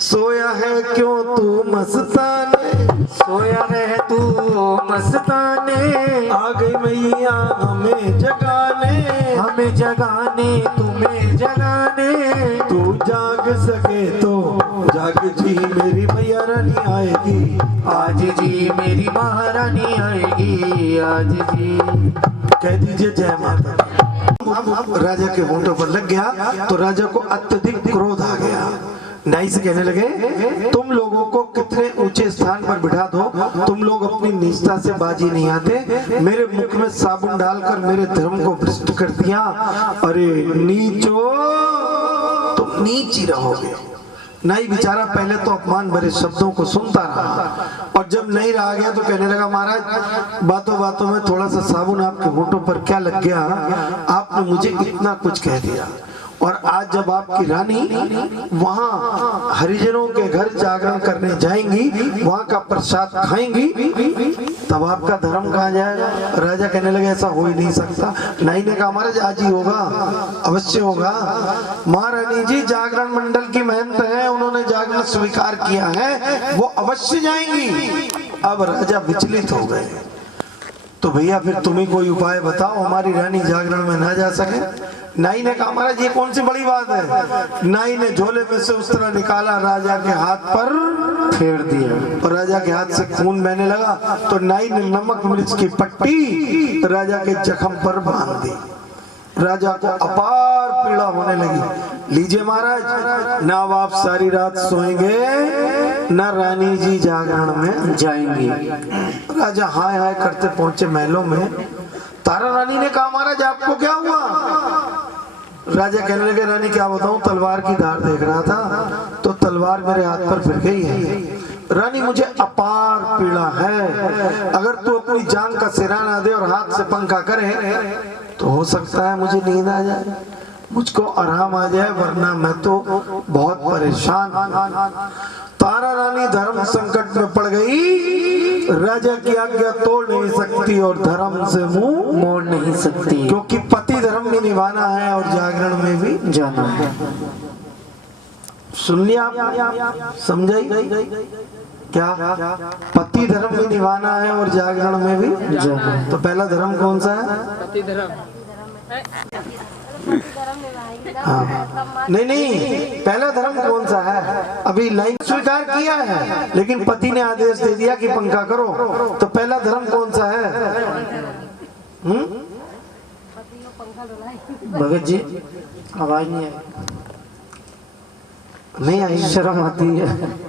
सोया है क्यों तू मस्ताने, सोया रहे तू मस्ताने। आ गई मैया हमें जगाने, हमें जगाने तुम्हें जगाने। तू जाग सके तो जाग जी, मेरी मैया रानी आएगी आज जी, मेरी महारानी आएगी आज जी। कह दीजिए जय माता। राजा के होंठों पर लग गया तो राजा को अत्यधिक क्रोध आ गया। नाई से कहने लगे तुम लोगों को कितने ऊंचे स्थान पर बिठा दो, तुम लोग अपनी नीचता से बाजी नहीं आते। मेरे मुख में साबुन डालकर मेरे धर्म को भ्रष्ट कर दिया। अरे नीचो, तुम नीच ही रहोगे। नाई बेचारा पहले तो अपमान भरे शब्दों को सुनता रहा, और जब नहीं रहा गया तो कहने लगा महाराज बातों बातों में थोड़ा सा साबुन आपके होंठों पर क्या लग गया, आपने मुझे इतना कुछ कह दिया। और आज जब आपकी रानी वहां हरिजनों के घर जागरण करने जाएंगी, वहां का प्रसाद खाएंगी, तब आपका धर्म कहाँ जाएगा? राजा कहने लगे ऐसा हो ही नहीं सकता। नाई ने कहा महाराज आज ही होगा, अवश्य होगा। महारानी जी जागरण मंडल की महंत है, उन्होंने जागरण स्वीकार किया है, वो अवश्य जाएंगी। अब राजा विचलित हो गए। तो भैया फिर तुम ही कोई उपाय बताओ, हमारी रानी जागरण में ना जा सके। नाई ने कहा महाराज ये कौन सी बड़ी बात है। नाई ने झोले में से उस तरह निकाला, राजा के हाथ पर फेर दिया और राजा के हाथ से खून बहने लगा। तो नाई ने नमक मिर्च की पट्टी राजा के जख्म पर बांध दी। राजा को अपार पीड़ा होने लगी। लीजिए महाराज, ना अब आप सारी रात सोएंगे, ना रानी जी जागरण में जाएंगी। राजा हाय हाय करते पहुंचे महलों में। तारा रानी ने कहा महाराज आपको क्या हुआ। राजा कहने लगे रानी क्या बताऊं, तलवार की धार देख रहा था तो तलवार मेरे हाथ पर फिर गई है। रानी मुझे अपार पीड़ा है, अगर तू अपनी जान का सिरा ना दे और हाथ से पंखा करे तो हो सकता है मुझे नींद आ जाए, मुझको आराम आ जाए, वरना मैं तो बहुत परेशान। तारा रानी धर्म संकट में पड़ गई। राजा की आज्ञा तोड़ नहीं सकती और धर्म से मुंह मोड़ नहीं सकती, क्योंकि पति धर्म भी निभाना है और जागरण में भी जाना है। सुन लिया आप, समझाई क्या? पति धर्म भी निभाना है और जागरण में भी जाना है। तो पहला धर्म कौन सा है? पति धर्म। हाँ। नहीं, पहला धर्म कौन सा है? अभी लाइन स्वीकार किया है, लेकिन पति ने आदेश दे दिया कि पंखा करो, तो पहला धर्म कौन सा है? भगत जी आवाज नहीं आई, नहीं आई, शर्म आती है।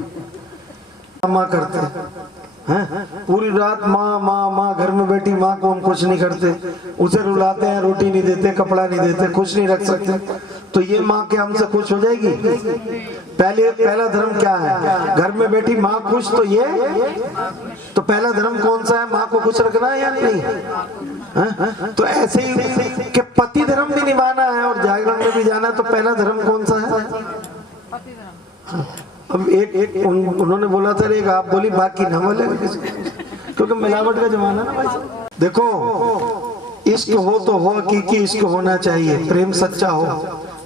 माँ करते हैं पूरी रात, माँ माँ माँ, घर में बैठी माँ को हम कुछ नहीं करते, उसे रुलाते हैं, रोटी नहीं देते, कपड़ा नहीं देते, खुश नहीं रख सकते, तो ये माँ के हमसे खुश हो जाएगी? पहला धर्म क्या है? घर में बैठी माँ खुश, तो ये तो पहला धर्म कौन सा है? माँ को खुश रखना है या नहीं? है? तो ऐसे ही कि पति धर्म भी निभाना है और जागरण में भी जाना, तो पहला धर्म कौन सा है? अब एक उन्होंने बोला था, एक आप बोली, बाकी ना बोले, क्योंकि मिलावट का जमाना ना भाई। देखो, इश्क हो तो हो, हकीकी इश्क होना चाहिए, प्रेम सच्चा हो,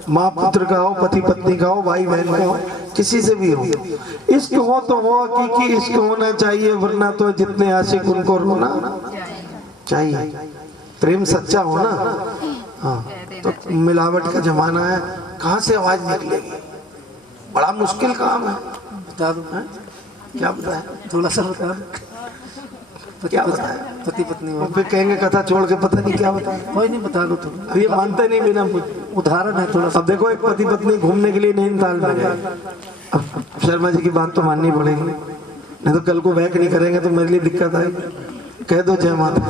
माँ पुत्र का हो, पति पत्नी का हो, भाई बहन का हो, किसी से भी हो, इश्क हो तो हो, हकीकी इश्क होना चाहिए, वरना तो जितने आशिक उनको रोना चाहिए। प्रेम सच्चा हो ना। हाँ, तो मिलावट का जमाना है, कहाँ से आवाज निकलेगी? बड़ा मुश्किल काम है। बता दो क्या बताए? थोड़ा सा बता दो। क्या बताए? पति पत्नी और फिर कहेंगे कथा छोड़ के पता नहीं क्या बताए। कोई नहीं, बता दो तुम। अब ये मानते नहीं बिना कुछ उदाहरण है थोड़ा सा। अब देखो, एक पति पत्नी घूमने के लिए नैनीताल में गए। अब शर्मा जी की बात तो माननी पड़ेगी, नहीं तो कल को बैक नहीं करेंगे तो मेरे लिए दिक्कत आएगी। कह दो जय माता।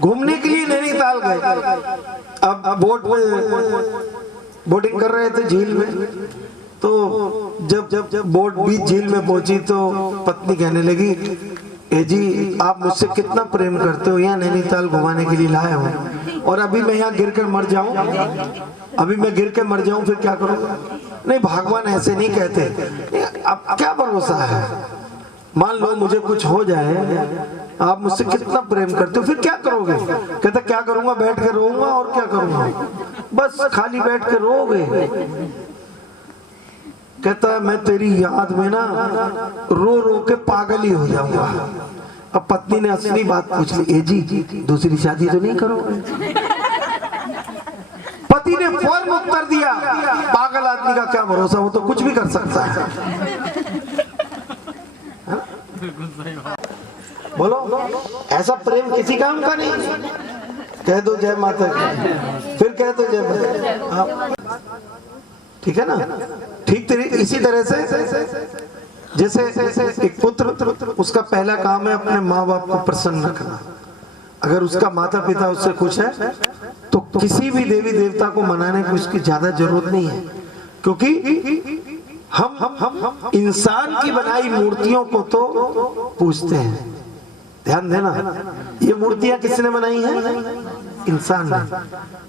घूमने के लिए नैनीताल गए। अब बोट में बोटिंग कर रहे थे झील में, तो जब बोट बीच झील में पहुंची तो पत्नी कहने लगी, ए जी आप मुझसे कितना प्रेम करते हो, यहाँ नैनीताल घुमाने के लिए लाए हो, और अभी मैं यहाँ गिर कर मर जाऊं, अभी मैं गिर के मर जाऊं फिर क्या करूंगा? नहीं, भगवान ऐसे नहीं कहते। अब क्या भरोसा है? मान लो मुझे कुछ हो जाए, आप मुझसे कितना प्रेम करते हो, फिर क्या करोगे? कहते क्या करूंगा, बैठ के रोऊंगा, और क्या करूंगा, बस खाली बैठ के रोओगे। कहता है मैं तेरी याद में ना रो रो के पागल ही हो जाऊंगा। अब पत्नी ने असली बात पूछ ली, ए जी दूसरी शादी तो नहीं करोगे? पति ने फौरन उत्तर दिया, पागल आदमी का क्या भरोसा, वो तो कुछ भी कर सकता है। बोलो, ऐसा प्रेम किसी काम का नहीं। कह दो जय माता की, फिर कह दो जय माता। ठीक है ना? ठीक इसी तरह से जैसे एक पुत्र, उसका पहला काम है अपने माँ बाप को प्रसन्न रखना। अगर उसका माता पिता उससे खुश है तो किसी भी देवी देवता को मनाने की उसकी ज्यादा जरूरत नहीं है, क्योंकि हम इंसान की बनाई मूर्तियों को तो पूजते हैं। ध्यान देना, ये मूर्तियां किसने बनाई हैं? इंसान ने।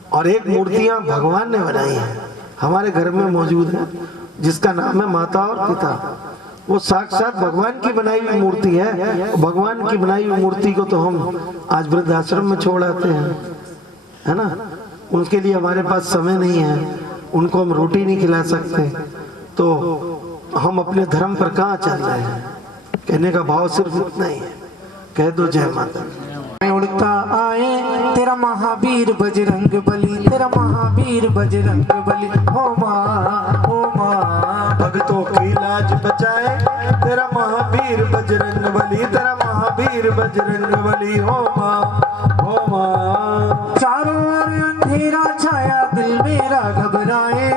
और एक मूर्तियां भगवान ने बनाई हैं, हमारे घर में मौजूद है, जिसका नाम है माता और पिता। वो साक्षात भगवान की बनाई हुई मूर्ति है। भगवान की बनाई हुई मूर्ति को तो हम आज वृद्धाश्रम में छोड़ आते हैं, है ना? उनके लिए हमारे पास समय नहीं है, उनको हम रोटी नहीं खिला सकते, तो हम अपने धर्म पर कहाँ चल रहे हैं? कहने का भाव सिर्फ इतना ही है। कह दो जय माता मैं उड़ता आए तेरा महावीर बजरंग बली, तेरा महावीर बजरंग बली। हो माँ, हो माँ, भक्तों की लाज बचाए तेरा महावीर बजरंग बली, तेरा महावीर बजरंग बली। हो माँ, हो माँ। चारों ओर अंधेरा छाया, दिल मेरा घबराए,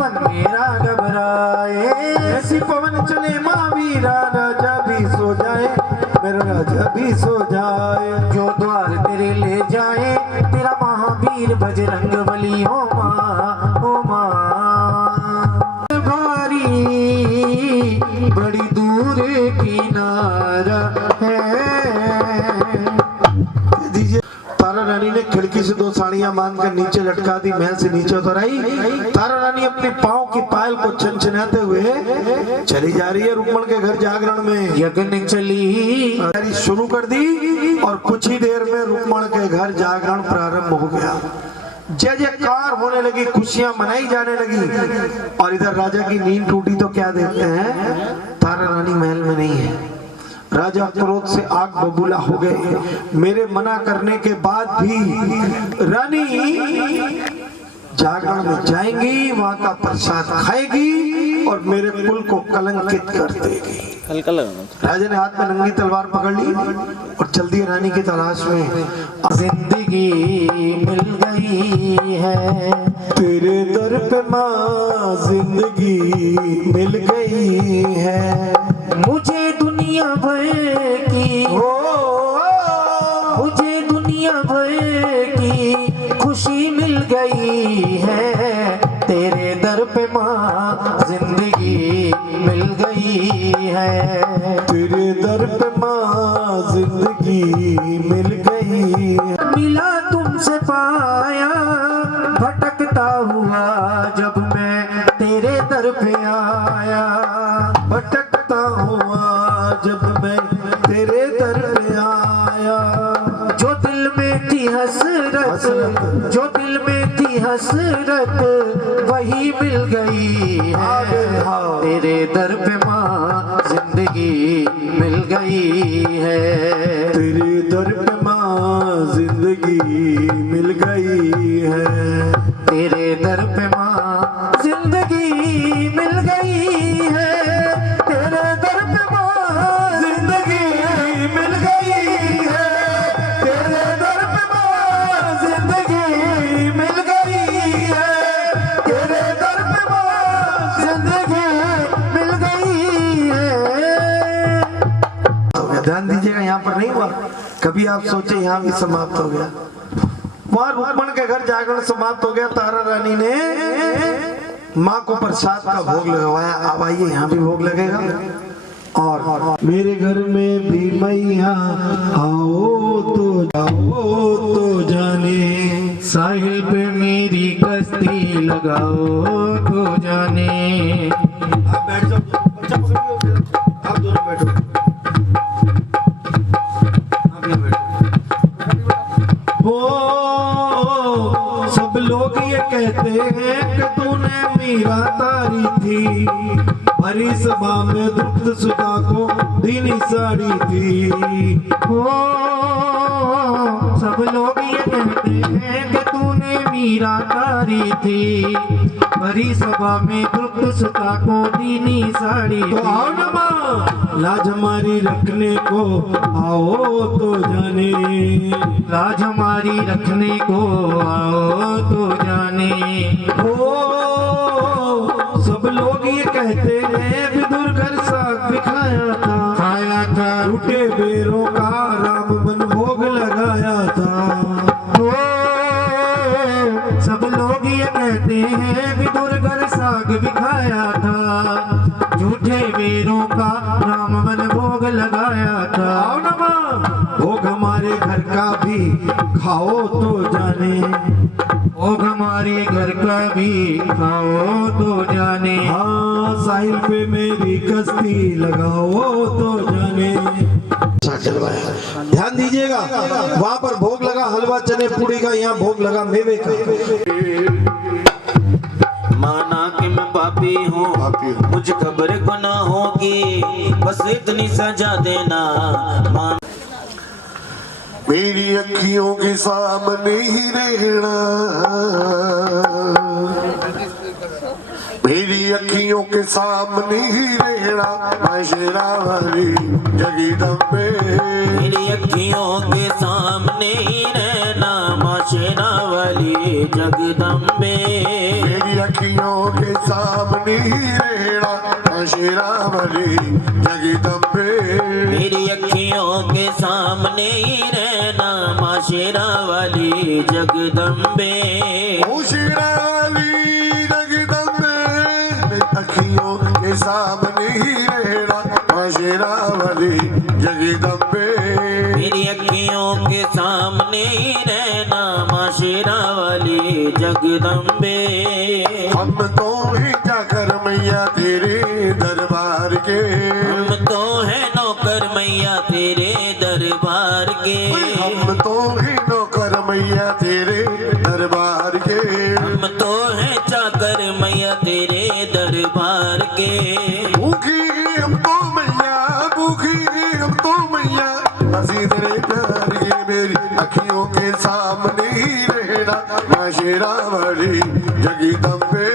मन मेरा घबराए। ऐसी पवन चले महावीरा, राजा भी सो जाए, मेरा राजा भी सो जाए। जो द्वार तेरे ले जाए तेरा महावीर बजरंग बली। हो माँ, हो माँ। भारी बड़ी दूर किनारा है। दीजिए। तारा रानी ने खिड़की से 2 साड़ियां बांधकर नीचे लटका दी, महल से नीचे उतर आई। तारा रानी अपने पाँव की पायल को छनछनाते हुए चली जा रही है रुक्मण के घर जागरण में। यज्ञ चली तैयारी शुरू कर दी और कुछ ही देर में रुक्मण के घर जागरण प्रारंभ हो गया। जय जयकार होने लगी, खुशियां मनाई जाने लगी। और इधर राजा की नींद टूटी तो क्या देखते हैं, तारा रानी महल में नहीं है। राजा क्रोध से आग बबूला हो गए। मेरे मना करने के बाद भी रानी जागरण में जाएंगी, वहां का प्रसाद खाएगी और मेरे कुल को कलंकित कर देगी। राजा ने हाथ में नंगी तलवार पकड़ ली और चल दिए रानी की तलाश में। जिंदगी मिल गई है तेरे दर पे माँ, जिंदगी मिल गई है। मुझे दुनिया भर की, मुझे दुनिया भर की खुशी मिल गई है। तेरे दर पे माँ जिंदगी मिल गई है। तेरे दर पे माँ, जिंदगी मिल गई है। मिला तुमसे पाया भटकता हुआ, जब मैं तेरे दर पे आया। भटकता हुआ जब मैं तेरे दर पे आया। जो दिल में थी हसरत, जो दिल में थी हसरत, वही मिल गई है। तेरे दर पे माँ जिंदगी मिल गई है। तेरे दर पे माँ, जिंदगी मिल गई है। तेरे दर पे माँ जिंदगी मिल गई है। तेरे दर पे माँ जिंदगी मिल गई है। तेरे दर पे माँ, जिंदगी मिल गई है। तेरे दर पे माँ, जिंदगी मिल गई है। ध्यान दीजिएगा, यहाँ पर नहीं हुआ। कभी आप सोचे यहाँ भी समाप्त हो गया। वहां रुक्मण के घर जागरण समाप्त हो गया। तारा रानी ने माँ को प्रसाद का भोग लगवाया। अब आइए यहाँ भी भोग लगेगा। और मेरे घर में भी मैया आओ तो जाओ तो जाने, साहिल पे मेरी कश्ती लगाओ तो जाने। आप बैठ जाओ, बच्चा पकड़िए, आप दोनों बैठो, आप यहाँ बैठो। हो सब लोग ये कहते हैं कि तूने मीरा तारी थी, भरी सभा में दुग्ध सुधा को दीनी साड़ी थी। हो सब लोग ये कहते हैं कि तूने मीरा तारी थी, भरी सभा में दुग्ध सुधा को दीनी साड़ी तो आओ थी। न माँ, लाज हमारी रखने को आओ तो जाने, लाज हमारी रखने को आओ तो जाने। हो सब लोग ये कहते हैं विदुर घर साग दिखाया था, खाया था टूटे बेरों का राम बन भोग लगाया था। हो सब लोग ये कहते हैं विदुर घर साग भी खाया था, झूठे वीरों का राम बन भोग लगाया था। आओ न माँ, भोग हमारे घर का भी खाओ तो जाने, भोग हमारे घर का भी खाओ तो जाने। हाँ साहिल पे मेरी कश्ती लगाओ तो जाने। चलवाया, ध्यान दीजिएगा, वहां पर भोग लगा हलवा चने पूड़ी का, यहाँ भोग लगा मेवे का। माना कि मैं पापी हूँ, मुझे खबर को ना होगी, बस इतनी सजा देना। मेरी अखियों के सामने ही रहना, मेरी अखियों के सामने ही रहना, माशेरा वाली जगदम्बे। मेरी अखियों के सामने ही रहना, माशेरा वाली जगदम्बे। मेरी अखियों के सामने ही रहना, माशेरा वाली जगदम्बे। मेरी अखियों के सामने ही रहना, माशेरा वाली जगदम्बे। माशेरा वाली जगदम्बे, मेरी अखियों के सामने ही रहना, माशेरा वाली जगदम्बे। मेरी अखियों के सामने ही रहना, माशेरा वाली जगदम्बे। हम तो ही जाकर मैया तेरे दरबार के, हम तो है नौकर मैया तेरे दरबार के। हम तो ही नौकर मैया तेरे दरबार के। हम तो है चाकर मैया तेरे दरबार के। भूखी हम तो मैया, भूखी हम तो मैया, हंसी तेरे प्यार की। मेरी अखियों के सामने ही रहना, माशेरा वाली जगदम्बे।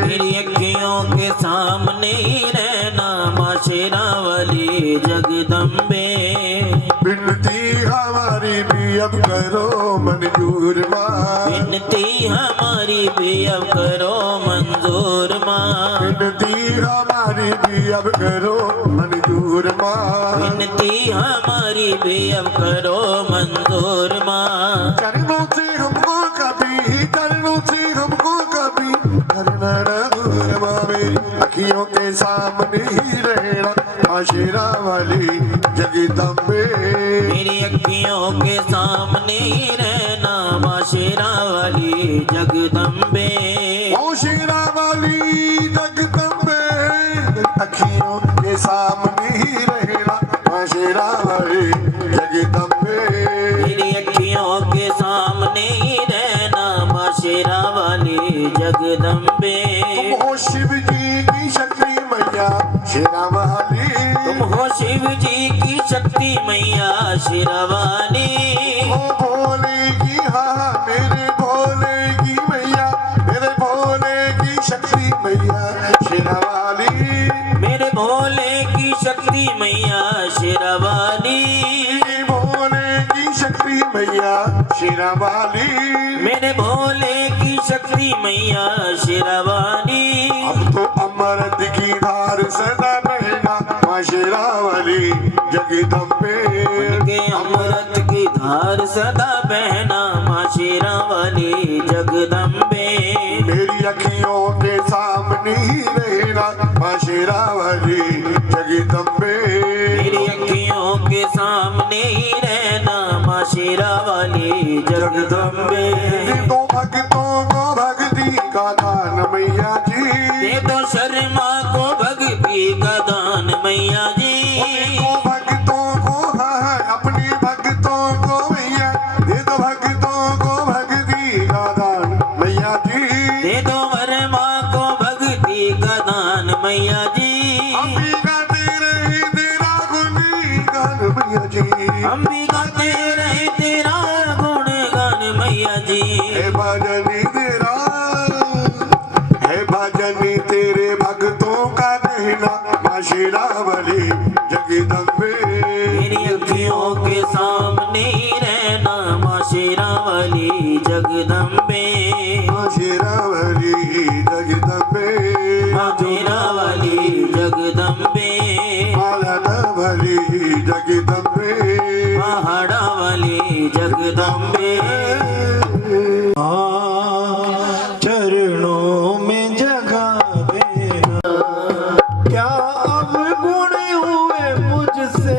मेरी अखियों के सामने ही रहना, माशेरा वाली जगदम्बे। बिनती हमारी भी अब करो मंजूर माँ, विनती हमारी भी अब करो मंजूर माँ। बिनती हमारी भी अब करो मंजूर माँ। विनती हमारी भी अब करो मंजूर माँ। चरणों से हमको कभी, चरणों से हमको कभी करना न दूर माँ। मेरी अखियों के सामने ही रहना, माशेरा वाली जगदम्बे। मेरी अखियों के सामने ही रहना, माशेरा वाली जगदम्बे। माशेरा वाली जगदम्बे, अखियों के सामने ही रहना, माशेरा वाली जगदम्बे। मेरी अखियों के सामने ही रहना, माशेरा वाली जगदम्बे। तुम हो शिव जी की शक्ति मैया शेरा वाली, तुम हो शिव जी की शक्ति मैया शेरावाली। ओ भोले की, हाँ मेरे भोले की मैया, मेरे भोले की शक्ति मैया शेरा वाली। मेरे भोले की शक्ति मैया शेरावाली। भोले की शक्ति मैया शेरा वाली। मेरे भोले की शक्ति मैया शेरावाली। अब तो अमृत की धार सदा बहना, माँ शेरा वाली जगदम्बे। के अमृत की धार सदा बहना, माँ शेरावाली जगदम्बे। मेरी अखियों के सामने ही रहना, माँ शेरा वाली जगदम्बे। मेरी अखियों के सामने ही रहना, माँ शेरावाली जगदम्बे। दो भक्तों को भक्ति का दान मैया जी, दे दो शर्मा को भक्ति का दान मैया जी। दो भक्तों को, हाँ अपने भक्तों को मैया, दे दो भक्तों को भक्ति का दान मैया जी। दे दो वर्मा को भक्ति का दान मैया जी। अंबिका तेरे तेरा गुणी गान मैया जी। हम भी गाते रहे तेरा गुणगान मैया जी। है भजनी तेरा, है भजनी तेरे भक्तों का कहना, माँ शेरा वाली जगदम्बे। मेरी अखियों के सामने ही रहना, माँ शेरावाली जगदम्बे। माँ शेरा वाली जगदम्बे। माँ शेरावाली जगदम्बे। मालदा वाली जगदम्बे। पहाड़ा वाली जगदम्बे। चरणों में जगा देना, क्या अब गुण हुए मुझसे,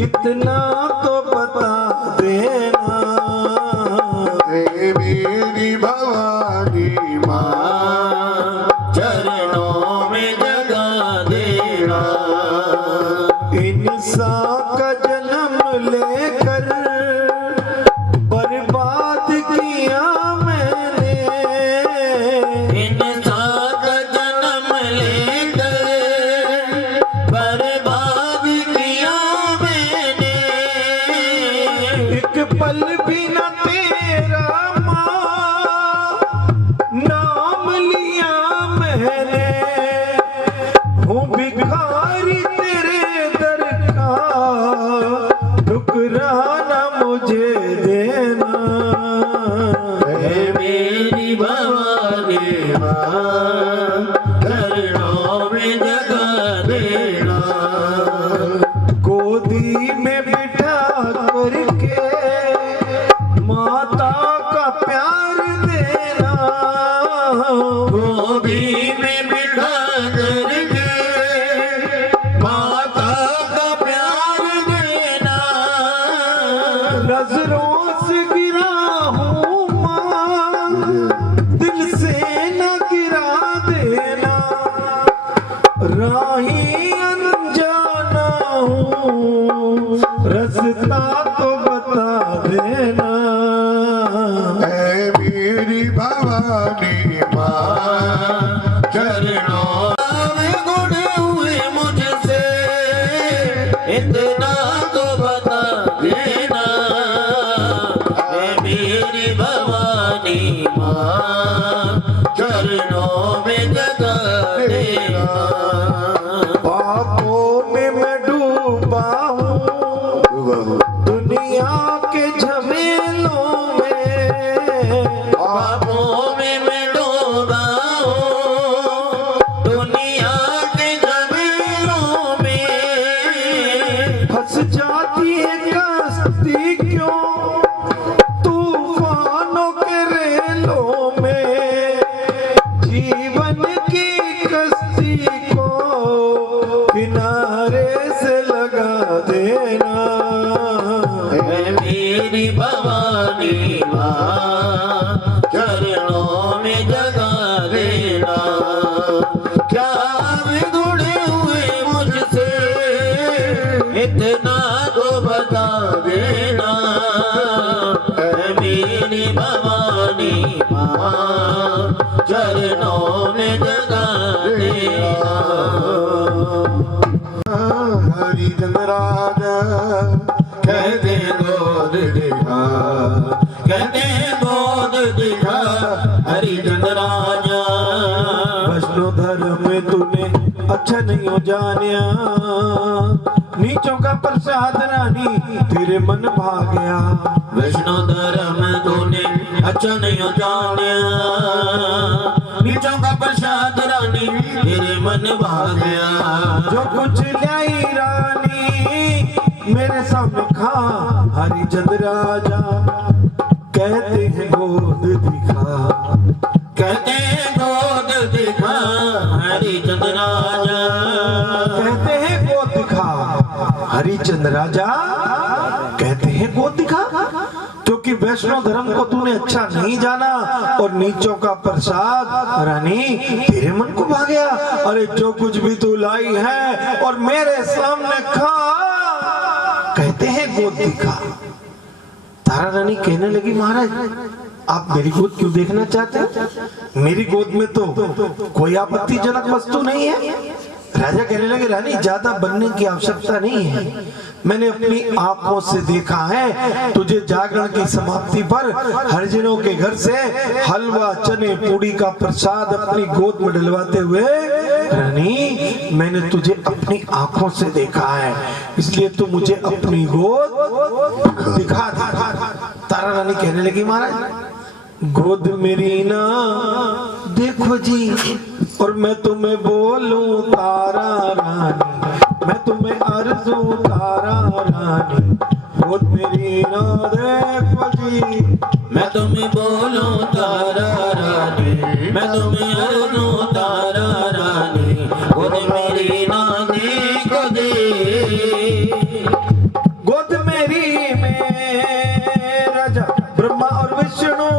इतना तो बता देना। हे मेरी भवानी माँ, चरणों में जगा देना। इंसान का जन्म लेकर बर्बाद किया मैंने, इंसान का जन्म लेकर बर्बाद किया मैंने। पल भी न तेरा माँ नाम लिया मैंने, हूँ भिखारी तेरे दर का, ठुकराना मुझे देना। है मेरी भवानी माँ, चरणों में जगह देना। गोदी में बिठा करके माता का प्यार देना, गोदी में बिठा करके माता का प्यार देना। नजरों से गिरा हूँ माँ, दिल से न गिरा देना, राही अनजाना हूँ, रास्ता तो बता देना। ऐ मेरी भवानी माँ, चरणों में गुण हुए मुझसे, इतना तो बता देना। है मेरी भवानी माँ, चरणों में जगह देना। पापों में मैं डूबा हूँ, दुनिया के झमेलों में, पापों में मैं डूबा हूँ, दुनिया के झमेलों में। फंस जाती है कश्ती क्यों तूफानों के रेलों में, जीवन की कश्ती को किनारे से लगा देना। है मेरी भवानी माँ, चरणों में जगह देना। क्या जुड़े हुए मुझसे, इतना तो बता देना। है मेरी भवानी माँ, चरणों में जगह देना। हरिजन राजा कहते गोद दिखा, कहते गोद दिखा, हरिजन राजा। वैष्णो धर्म में तूने अच्छा नहीं हो जानिया, नीचों का प्रसाद रानी तेरे मन भा गया। वैष्णो धर्म तूने अच्छा नहीं हो जानिया, नीचों का प्रसाद रानी तेरे मन भा गया। जो कुछ लाई रानी मेरे सामने खा, हरिचंद राजा कहते हैं गोद दिखा, कहते गोद दिखा, हरिचंद राजा। कहते हैं गोद दिखा, हरिचंद राजा कहते हैं गोद दिखा, क्योंकि वैष्णव धर्म को तूने अच्छा नहीं जाना और नीचों का प्रसाद रानी तेरे मन को भा गया। अरे जो कुछ भी तू लाई है और मेरे सामने खा, कहते हैं गोद दिखा। तारा रानी कहने लगी महाराज आप मेरी गोद क्यों देखना चाहते हैं? मेरी गोद में तो कोई आपत्तिजनक वस्तु नहीं है। राजा कहने लगे रानी ज्यादा बनने की आवश्यकता नहीं है, मैंने अपनी आंखों से देखा है तुझे जागरण की समाप्ति पर हरिजनों के घर से हलवा चने पूड़ी का प्रसाद अपनी गोद में डलवाते हुए रानी मैंने तुझे अपनी आंखों से देखा है, इसलिए तू मुझे अपनी गोद दिखा दे। तारा रानी कहने लगी महाराज गोद मेरी ना देखो जी, और मैं तुम्हें बोलूं तारा रानी, मैं तुम्हें अर्जू तारा रानी, गोद मेरी ना देखो जी, मैं तुम्हें बोलूं तारा रानी, मैं तुम्हें अर्जू तारा रानी, गोद मेरी ना देखो जी। गोद मेरी में राजा ब्रह्मा और विष्णु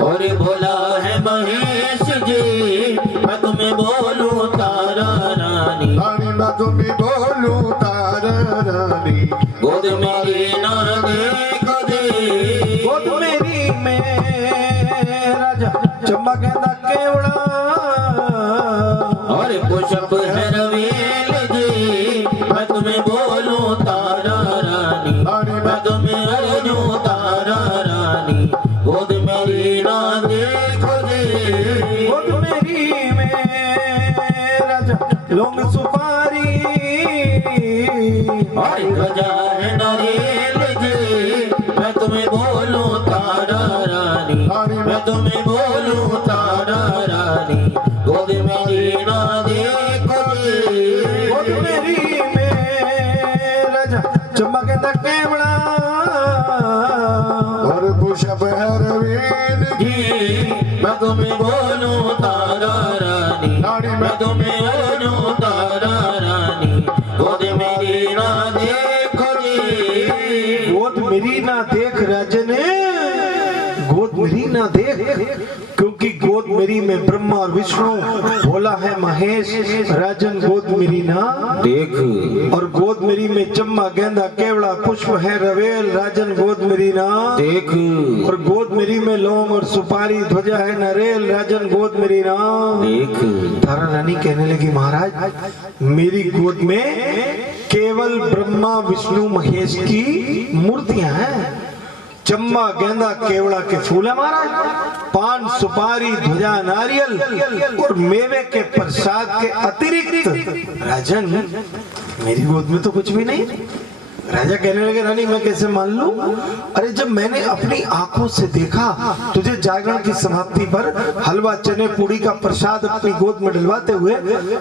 और भोला है महेश जी, मैं तुम्हें बोलूं तारा रानी, रानी मैं तुम्हें बोलूं तारा रानी, गोद मेरी ना देखो जी। गोद मेरी में राजा चंबा गेंदा केवड़ा और पुष्प है रवेल जी, मैं तुम्हें बोलूं तारा रानी, रानी मैं तुम्हें लौंग सुपारी और ध्वजा है नारियल जी, मैं तुम्हें बोलूं तारा रानी, मैं तुम्हें बोलूं तारा रानी, गोद मेरी ना देखो जी, गोद मेरी में राजा चमक केवड़ा और पुष्प हरवेल जी, मैं तुम्हें बोलूं तारा रानी, मैं तुम्हें बोलूं तारा रानी, गोद मेरी ना देखो जी, गोद मेरी ना देख राजन, गोद मेरी ना देख, क्योंकि गोद मेरी में ब्रह्मा और विष्णु, भोला है महेश, राजन गोद मेरी ना देख, और गोद मेरी में चम्मा गेंदा केवड़ा पुष्प है रवेल, राजन गोद मेरी ना देख, और गोद मेरी में लौंग और सुपारी ध्वजा है नरेल, राजन गोद मेरी ना देख। तारा रानी कहने लगी महाराज मेरी गोद में केवल ब्रह्मा विष्णु महेश की मूर्तियां हैं, चम्मा गेंदा केवड़ा के फूल है महाराज, पान सुपारी ध्वजा नारियल और मेवे के प्रसाद के अतिरिक्त राजन मेरी गोद में तो कुछ भी नहीं। राजा कहने लगे रानी मैं कैसे मान लूं? अरे जब मैंने अपनी आंखों से देखा तुझे जागरण की समाप्ति पर हलवा चने पूड़ी का प्रसाद अपनी गोद में डलवाते हुए,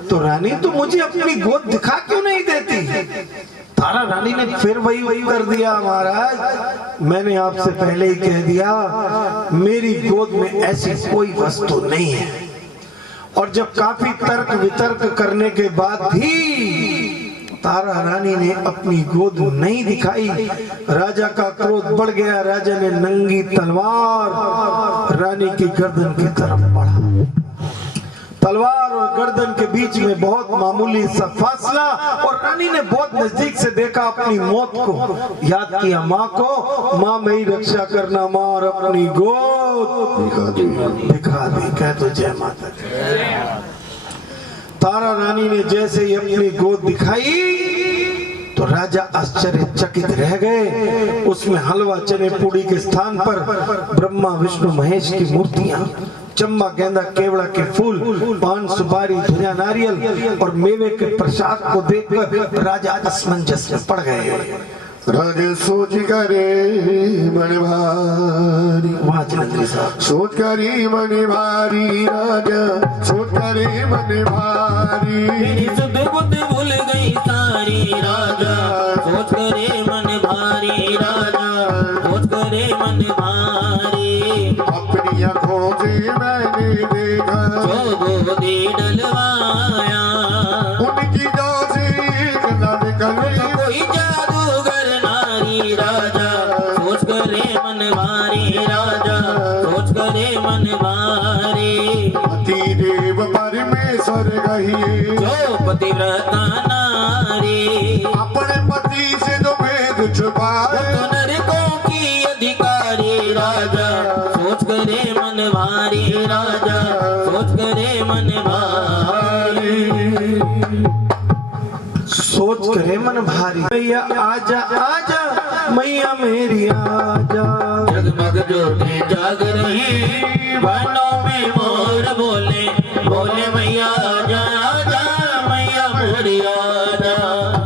तो रानी तो मुझे अपनी गोद दिखा क्यों नहीं देती? तारा रानी ने फिर वही कर दिया महाराज, मैंने आपसे पहले ही कह दिया मेरी गोद में ऐसी कोई वस्तु नहीं है। और जब काफी तर्क वितर्क करने के बाद भी तारा रानी ने अपनी गोद नहीं दिखाई, राजा का क्रोध बढ़ गया, राजा ने नंगी तलवार रानी की गर्दन की तरफ बढ़ा। तलवार और गर्दन के बीच में बहुत मामूली सा फासला, और रानी ने बहुत नजदीक से देखा अपनी मौत को, याद किया माँ को, माँ मेरी रक्षा करना माँ, और अपनी गोद दिखा दी। कह तो जय माता दी। तारा रानी ने जैसे ही अपनी गोद दिखाई तो राजा आश्चर्यचकित रह गए। उसमें हलवा चने पूड़ी के स्थान पर ब्रह्मा विष्णु महेश की मूर्तियां, चम्मा गेंदा केवड़ा के फूल, पान सुपारी ध्वजा नारियल और मेवे के प्रसाद को देखकर राजा असमंजस में पड़ गए। राजा सोच करे मन भारी, वाह जलंधरी साहब, सोच करी मन भारी, राजा सोच करे मन भारी, मेरी सुध बुध भूल गई सारी, राजा सोच करे मन भारी, राजा सोच करे मन भारी, अपनी आंखों से मैंने देखा जो गोदी डलवाया, उनकी जान से गला निकल कोई जादूगर नारी, राजा सोच करे मन भारी, राजा सोच करे मन भारी, पति देव परमेश्वर कहिए जो पतिव्रता नारी, अपने पति से जो भेद छुपाए, तो नरकों की अधिकारी, राजा सोच करे मन भारी, राजा सोच करे मन भारी, सोच करे मन भारी। मैया आजा आजा मैया मेरी आजा, जगमग ज्योति जाग रही, वनों में मोर बोले, बोले मैया आजा आजा, मैया मोरी आजा,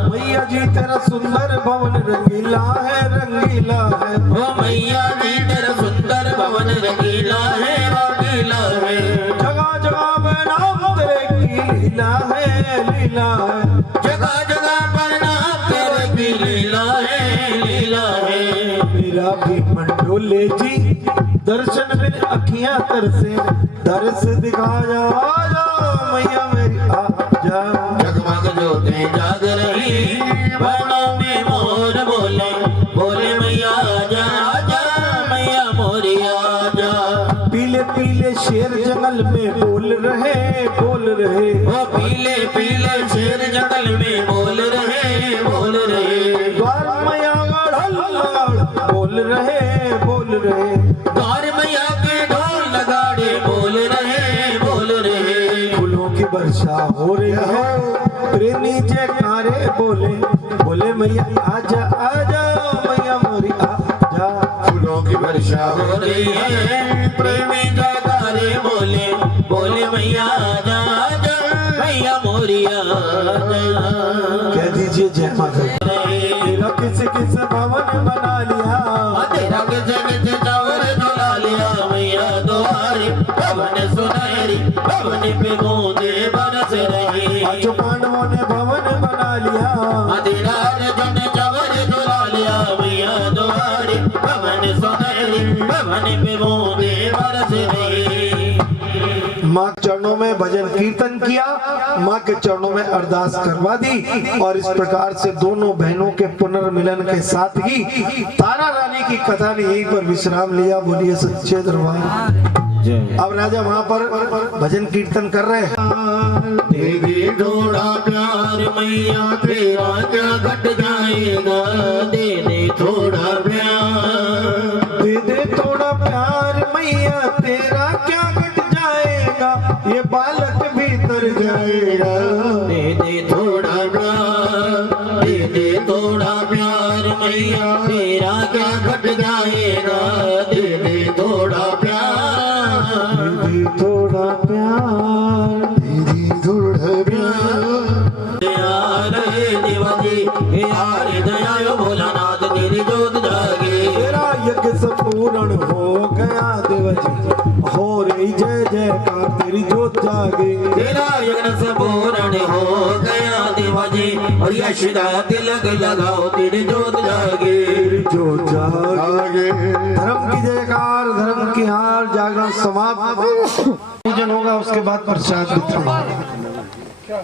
मैया जी तेरा सुंदर भवन रंगीला है, रंगीला है, ओ मैया जी तेरा सुंदर भवन रंगीला है, रंगीला है, जगह जगह में नाम तेरे की लीला है, लीला है, जगह जगह पर नाम तेरे की लीला है, लीला है, मेरा भी मंडोले जी दर्शन बिन अखियां तरसे, दर्श दिखा जा आजा मैया मेरी आजा, जगमग ज्योति जाग रही, वनों में मोर बोले, बोले मैया आजा आजा, मैया मोरी आजा, पीले पीले शेर जंगल में बोल रहे, बोल रहे, ओ पीले पीले शेर जंगल में बोल रहे, बोल रहे, द्वार मैया बोल रहे, बोल रहे, द्वार मैया के ढोल नगाड़े बोल रहे, बोल रहे, फूलों की वर्षा हो रही है, प्रेमी जयकारे बोले, बोले मैया आजा आजा मैया मोरी आजा, फूलों की वर्षा हो रही है, प्रेमी जयकारे बोले, बोले मैया आजा आजा, मैया मोरी मैया दया कह दीजिए जय माता दी। तेरा किस किस भवन बना लिया, तेरा किस किस चावर झुला लिया मैया द्वारे भवन सुनहरी भवन पे बूंदे बरस रही। आज पांडवों ने भवन बना लिया, तेरा अर्जुन चावर झुला लिया मैया द्वारे भवन सुनहरी भवन पे बूंदे बरस रही। माँ के चरणों में भजन कीर्तन किया, माँ के चरणों में अरदास करवा दी और इस प्रकार से दोनों बहनों के पुनर्मिलन के साथ ही तारा रानी की कथा ने यहीं पर विश्राम लिया। बोलिए सच्चे दरबार। अब राजा वहाँ पर भजन कीर्तन कर रहे हैं। दे दे थोड़ा प्यार मैया तेरा क्या घट जाएगा, दे दे थोड़ा प्यार, दे दे थोड़ा प्यार मैया तेरा क्या घट जाएगा, ये बालक भीतर जाएगा। दे दे थोड़ा प्यार, दे दे थोड़ा प्यार मैया तेरा क्या घट जाएगा, दे दे थोड़ा प्यार, दीदी थोड़ा प्यार, दीदी थोड़ा प्यार। यार देवाजी यार दया भोलानाथ तेरी जोत जागे। तेरा यज्ञ संपूर्ण हो गया देव जी, हो रही जय जयकार तेरी जोत जागे। तेरा यज्ञ संपूर्ण हो गया देवाजी और यशदा तिलक लगाओ तेरी जोत जागे। तेरी जोत जागे। आगे धर्म की जयकार, धर्म की हार, जागरण समाप्त। पूजन होगा, उसके बाद प्रसाद वितरण होगा।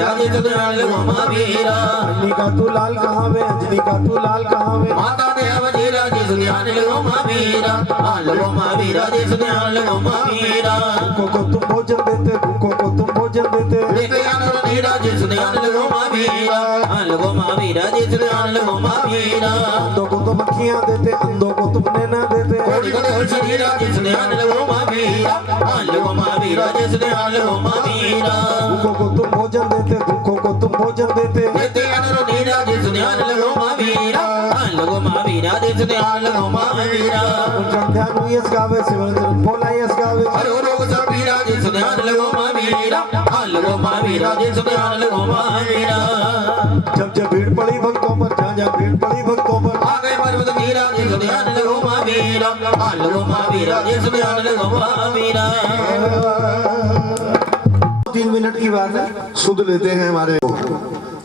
राधे सदनाल घुमा मेरा, अंजलि का तू लाल कहाँ में, अंजलि का तू लाल कहाँ में। माता देव जी राधे सदनाल घुमा मेरा, आल घुमा मेरा राधे सदनाल घुमा मेरा। भूखों को तुम भोजन देते, भूखों को तुम भोजन देते। लेते आनंद मेरा राधे सदनाल घुमा मेरा, आल घुमा मेरा राधे सदनाल घुमा मेरा। अंधों को तुम अखियाँ देते, अंधों को तुम नैना देते। कोड़ी को शरीर राधे सदनाल घुमा मेरा, आल घुमा मेरा राधे सदनाल घुमा मेरा। भूखों को तुम भोजन देते, भूखों को तुम भोजन देते। लेते आनंद मेरा राधे सदनाल घुमा मेरा, आल घुमा मेरा राधे सदनाल घुमा मेरा। ध्यान हुई यस गावे, शिवरंजन भोला यस गावे। हरो रोग सभी राधे सदनाल घुमा मेरा, आल घुमा मेरा राधे सदनाल घुमा मेरा। जब जब भीड़ पड़ी भक्तों पर, जहाँ जहाँ भीड़ पड़ी भक्तों पर। आ गए पर्वत मेरा राधे सदनाल घुमा मेरा, आल घुमा मेरा राधे सदनाल घुमा मेरा। 3 मिनट की बात है। सुध लेते हैं हमारे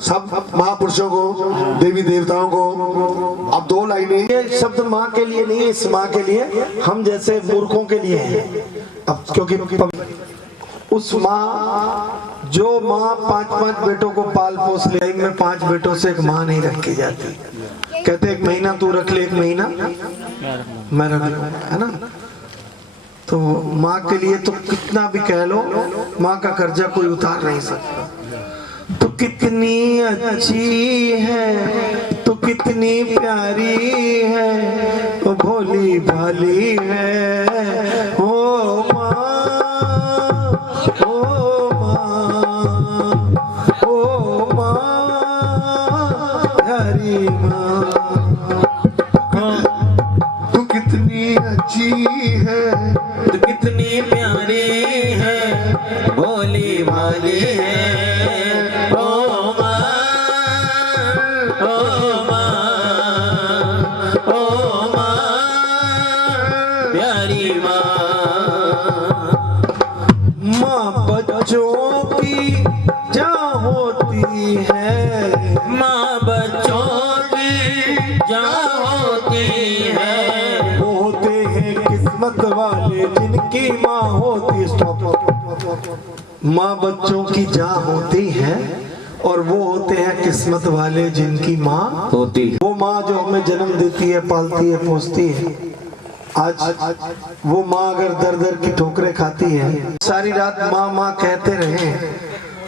सब महापुरुषों को, देवी देवताओं को। अब 2 लाइनें। ये शब्द माँ के लिए नहीं है, इस माँ के लिए, हम जैसे मूर्खों के लिए है। अब क्योंकि उस माँ जो माँ 5-5 बेटों को पाल पोस ले, में 5 बेटों से एक माँ नहीं रखी जाती। कहते 1 महीना तू रख ले, 1 महीना मैं रख लूं, है ना। तो माँ के लिए तो कितना भी कह लो, माँ का कर्जा कोई उतार नहीं सकता। तो कितनी अच्छी है, तो कितनी प्यारी है, वो भोली भाली है। ओ माँ, ओ माँ, ओ माँ, प्यारी माँ। तू कितनी अच्छी है, तू कितनी प्यारी है, भोली भाली है। ओ माँ, ओ माँ, ओ माँ, प्यारी माँ। माँ बच्चों की जहाँ होती है, माँ बच्चों की जहाँ होती है, वो होते हैं किस्मत वाले जिनकी माँ होती है। माँ बच्चों की जहाँ होती है और वो होते हैं किस्मत वाले जिनकी माँ होती है। वो माँ जो हमें जन्म देती है, पालती है, पोसती है। आज वो माँ अगर दर दर की ठोकरें खाती है, सारी रात माँ माँ कहते रहे,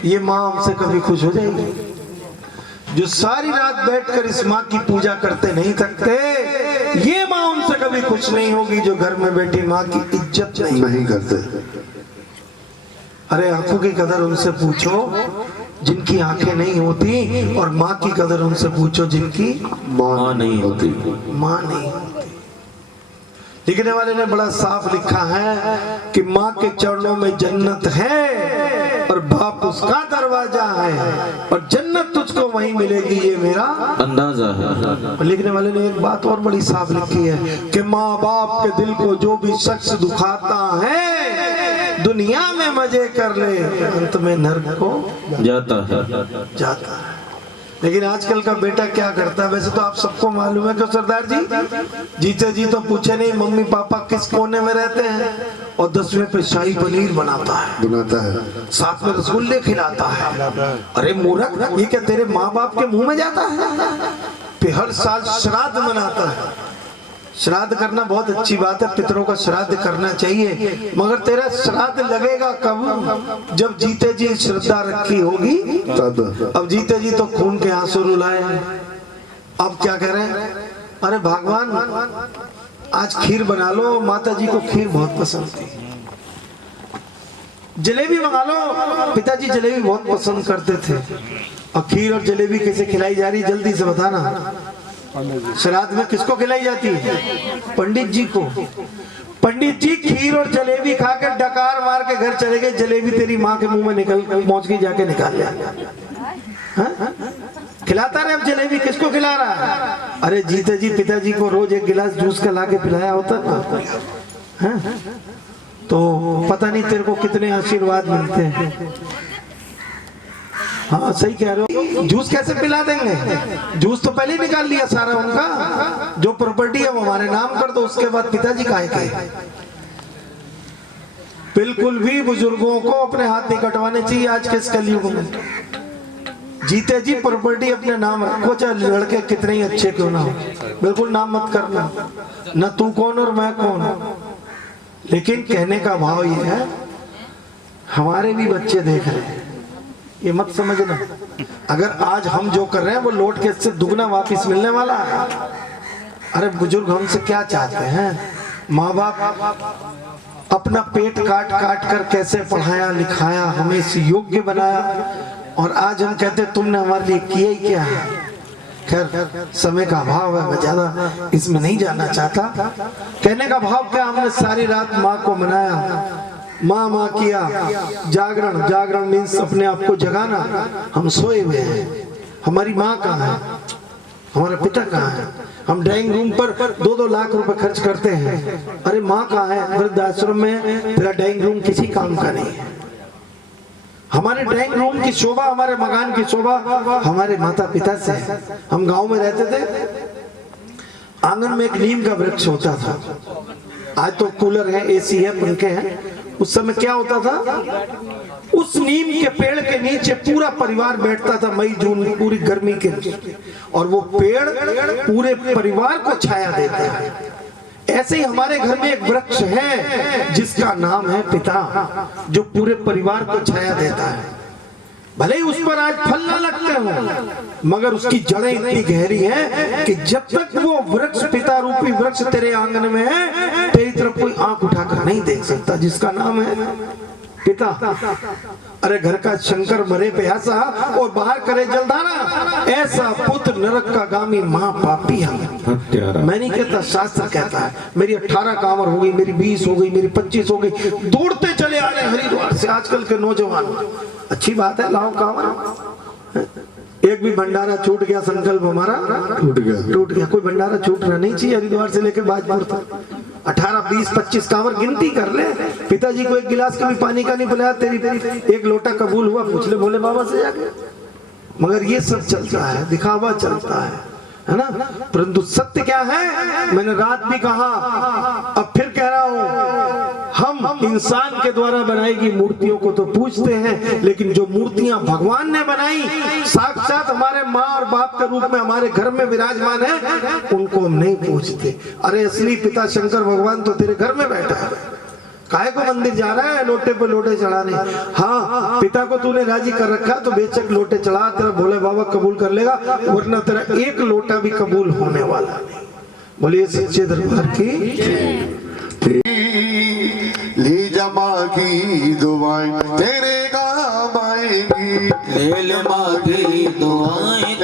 ये माँ हमसे कभी खुश हो जाएगी? जो सारी रात बैठकर इस माँ की पूजा करते नहीं थकते, ये माँ उनसे कभी खुश नहीं होगी जो घर में बैठी माँ की इज्जत नहीं करते। अरे आंखों की कदर उनसे पूछो जिनकी आंखें नहीं होती, और माँ की कदर उनसे पूछो जिनकी माँ नहीं होती। माँ नहीं होती। लिखने वाले ने बड़ा साफ लिखा है कि माँ के चरणों में जन्नत है, और बाप उसका दरवाजा है और जन्नत तुझको वहीं मिलेगी, ये मेरा अंदाजा है। लिखने वाले ने एक बात और बड़ी साफ लिखी है कि माँ बाप के दिल को जो भी शख्स दुखाता है दुनिया में मजे कर ले, अंत में नर्क को जाता है। जाता है। लेकिन आजकल का बेटा क्या करता है? वैसे तो आप सबको मालूम है कि सरदार जी जीते जी तो पूछे नहीं मम्मी पापा किस कोने में रहते हैं, और 10वें पे शाही पनीर बनाता है, साथ में रसगुल्ले खिलाता है। अरे मूर्ख, ये क्या तेरे माँ बाप के मुंह में जाता है? फिर हर साल श्राद्ध मनाता है। श्राद्ध करना बहुत अच्छी बात है, पितरों का श्राद्ध करना चाहिए, मगर तेरा श्राद्ध लगेगा कब? जब जीते जी श्रद्धा रखी होगी तब। अब जीते जी तो खून के आंसू रुलाए, अब क्या कह रहे हैं? अरे भगवान आज खीर बना लो, माता जी को खीर बहुत पसंद थी। जलेबी मंगा लो, पिताजी जलेबी बहुत पसंद करते थे। और खीर और जलेबी कैसे खिलाई जा रही, जल्दी से बताना। श्राद्ध में किसको खिलाई जाती है? पंडित जी को। पंडित जी खीर और जलेबी खाकर डकार मार के घर चले गए। जलेबी तेरी माँ के मुंह में निकल पहुंच गई, जाके निकाल लिया। खिलाता रहे, अब जलेबी किसको खिला रहा है? अरे जीते जी पिताजी को रोज एक गिलास जूस का लाके पिलाया होता ना, तो पता नहीं तेरे को कितने आशीर्वाद मिलते हैं। हाँ सही कह रहे हो। जूस कैसे पिला देंगे? जूस तो पहले ही निकाल लिया सारा उनका, जो प्रॉपर्टी है वो हमारे नाम कर दो, उसके बाद पिताजी काहे कहे। बिल्कुल भी बुजुर्गों को अपने हाथ नहीं कटवाने चाहिए आज के इस कलयुग में। जीते जी प्रॉपर्टी अपने नाम रखो, चाहे लड़के कितने ही अच्छे क्यों ना हो, बिल्कुल नाम मत करना, न तू कौन और मैं कौन। लेकिन कहने का भाव ये है, हमारे भी बच्चे देख रहे हैं, ये मत समझना अगर आज हम जो कर रहे हैं वो लौट के इससे दुगना वापस मिलने वाला है। अरे बुजुर्ग हमसे क्या चाहते हैं? माँ बाप अपना पेट काट काट कर कैसे पढ़ाया लिखाया, हमें इस योग्य बनाया, और आज हम कहते तुमने हमारे लिए किया ही क्या है। खैर समय का अभाव है, मैं ज्यादा इसमें नहीं जाना चाहता। कहने का भाव क्या, हमने सारी रात माँ को मनाया, माँ माँ किया, जागरण। जागरण मीन्स अपने आप को जगाना। हम सोए हुए हैं, हमारी माँ कहाँ है, हमारा पिता कहाँ है? हम ड्राइंग रूम पर 2-2 लाख रुपए खर्च करते हैं। अरे माँ कहाँ है? वृद्धाश्रम में तेरा ड्राइंग रूम किसी काम का नहीं है। हमारे ड्राइंग रूम की शोभा, हमारे मकान की शोभा हमारे माता पिता से है। हम गांव में रहते थे, आंगन में एक नीम का वृक्ष होता था। आज तो कूलर है, एसी है, पंखे हैं। उस समय क्या होता था, उस नीम के पेड़ के नीचे पूरा परिवार बैठता था मई जून पूरी गर्मी के, और वो पेड़ पूरे परिवार को छाया देता है। ऐसे ही हमारे घर में एक वृक्ष है जिसका नाम है पिता, जो पूरे परिवार को छाया देता है। भले ही उस पर आज फल ना लगते हो, मगर उसकी जड़ें इतनी गहरी हैं कि जब तक वो वृक्ष, पिता रूपी वृक्ष तेरे आंगन में है, तेरी तरफ कोई आंख उठाकर नहीं देख सकता, जिसका नाम है पिता। अरे घर का शंकर मरे प्यासा और बाहर करे जलधारा, ऐसा पुत्र नरक का गामी, माँ पापी हम। मैं नहीं कहता, शास्त्र कहता है। मेरी 18 कांवर हो गई, मेरी 20 हो गई, मेरी 25 हो गई, दौड़ते चले आ रहे हरिद्वार से आजकल के नौजवान। अच्छी बात है, लाओ कांवर। एक भी भंडारा छूट गया, संकल्प हमारा टूट गया। कोई भंडारा छूटना नहीं चाहिए हरिद्वार से लेके बाजपुर तक। 18, 20, 25 कांवर गिनती कर ले। पिताजी को एक गिलास कभी पानी का नहीं पिलाया, तेरी एक लोटा कबूल हुआ, पूछ ले भोले बाबा से जाके। मगर ये सब चलता है, दिखावा चलता है ना। परंतु सत्य क्या है, मैंने रात भी कहा, अब फिर कह रहा हूं, हम इंसान के द्वारा बनाई गई मूर्तियों को तो पूजते हैं, लेकिन जो मूर्तियां भगवान ने बनाई, साक्षात हमारे माँ और बाप के रूप में हमारे घर में विराजमान है, उनको हम नहीं पूजते। अरे असली पिता शंकर भगवान तो तेरे घर में बैठा है, काहे को मंदिर जा रहा है लोटे पे लोटे चढ़ाने? हाँ, पिता को तूने राजी कर रखा तो बेशक लोटे चढ़ा, तेरा भोले बाबा कबूल कर लेगा, वरना तेरा एक लोटा भी कबूल होने वाला नहीं। बोलिए सच्चे दरबार की। ले जमा की दुआएं तेरे काम आएगी, ले माँ की दुआएं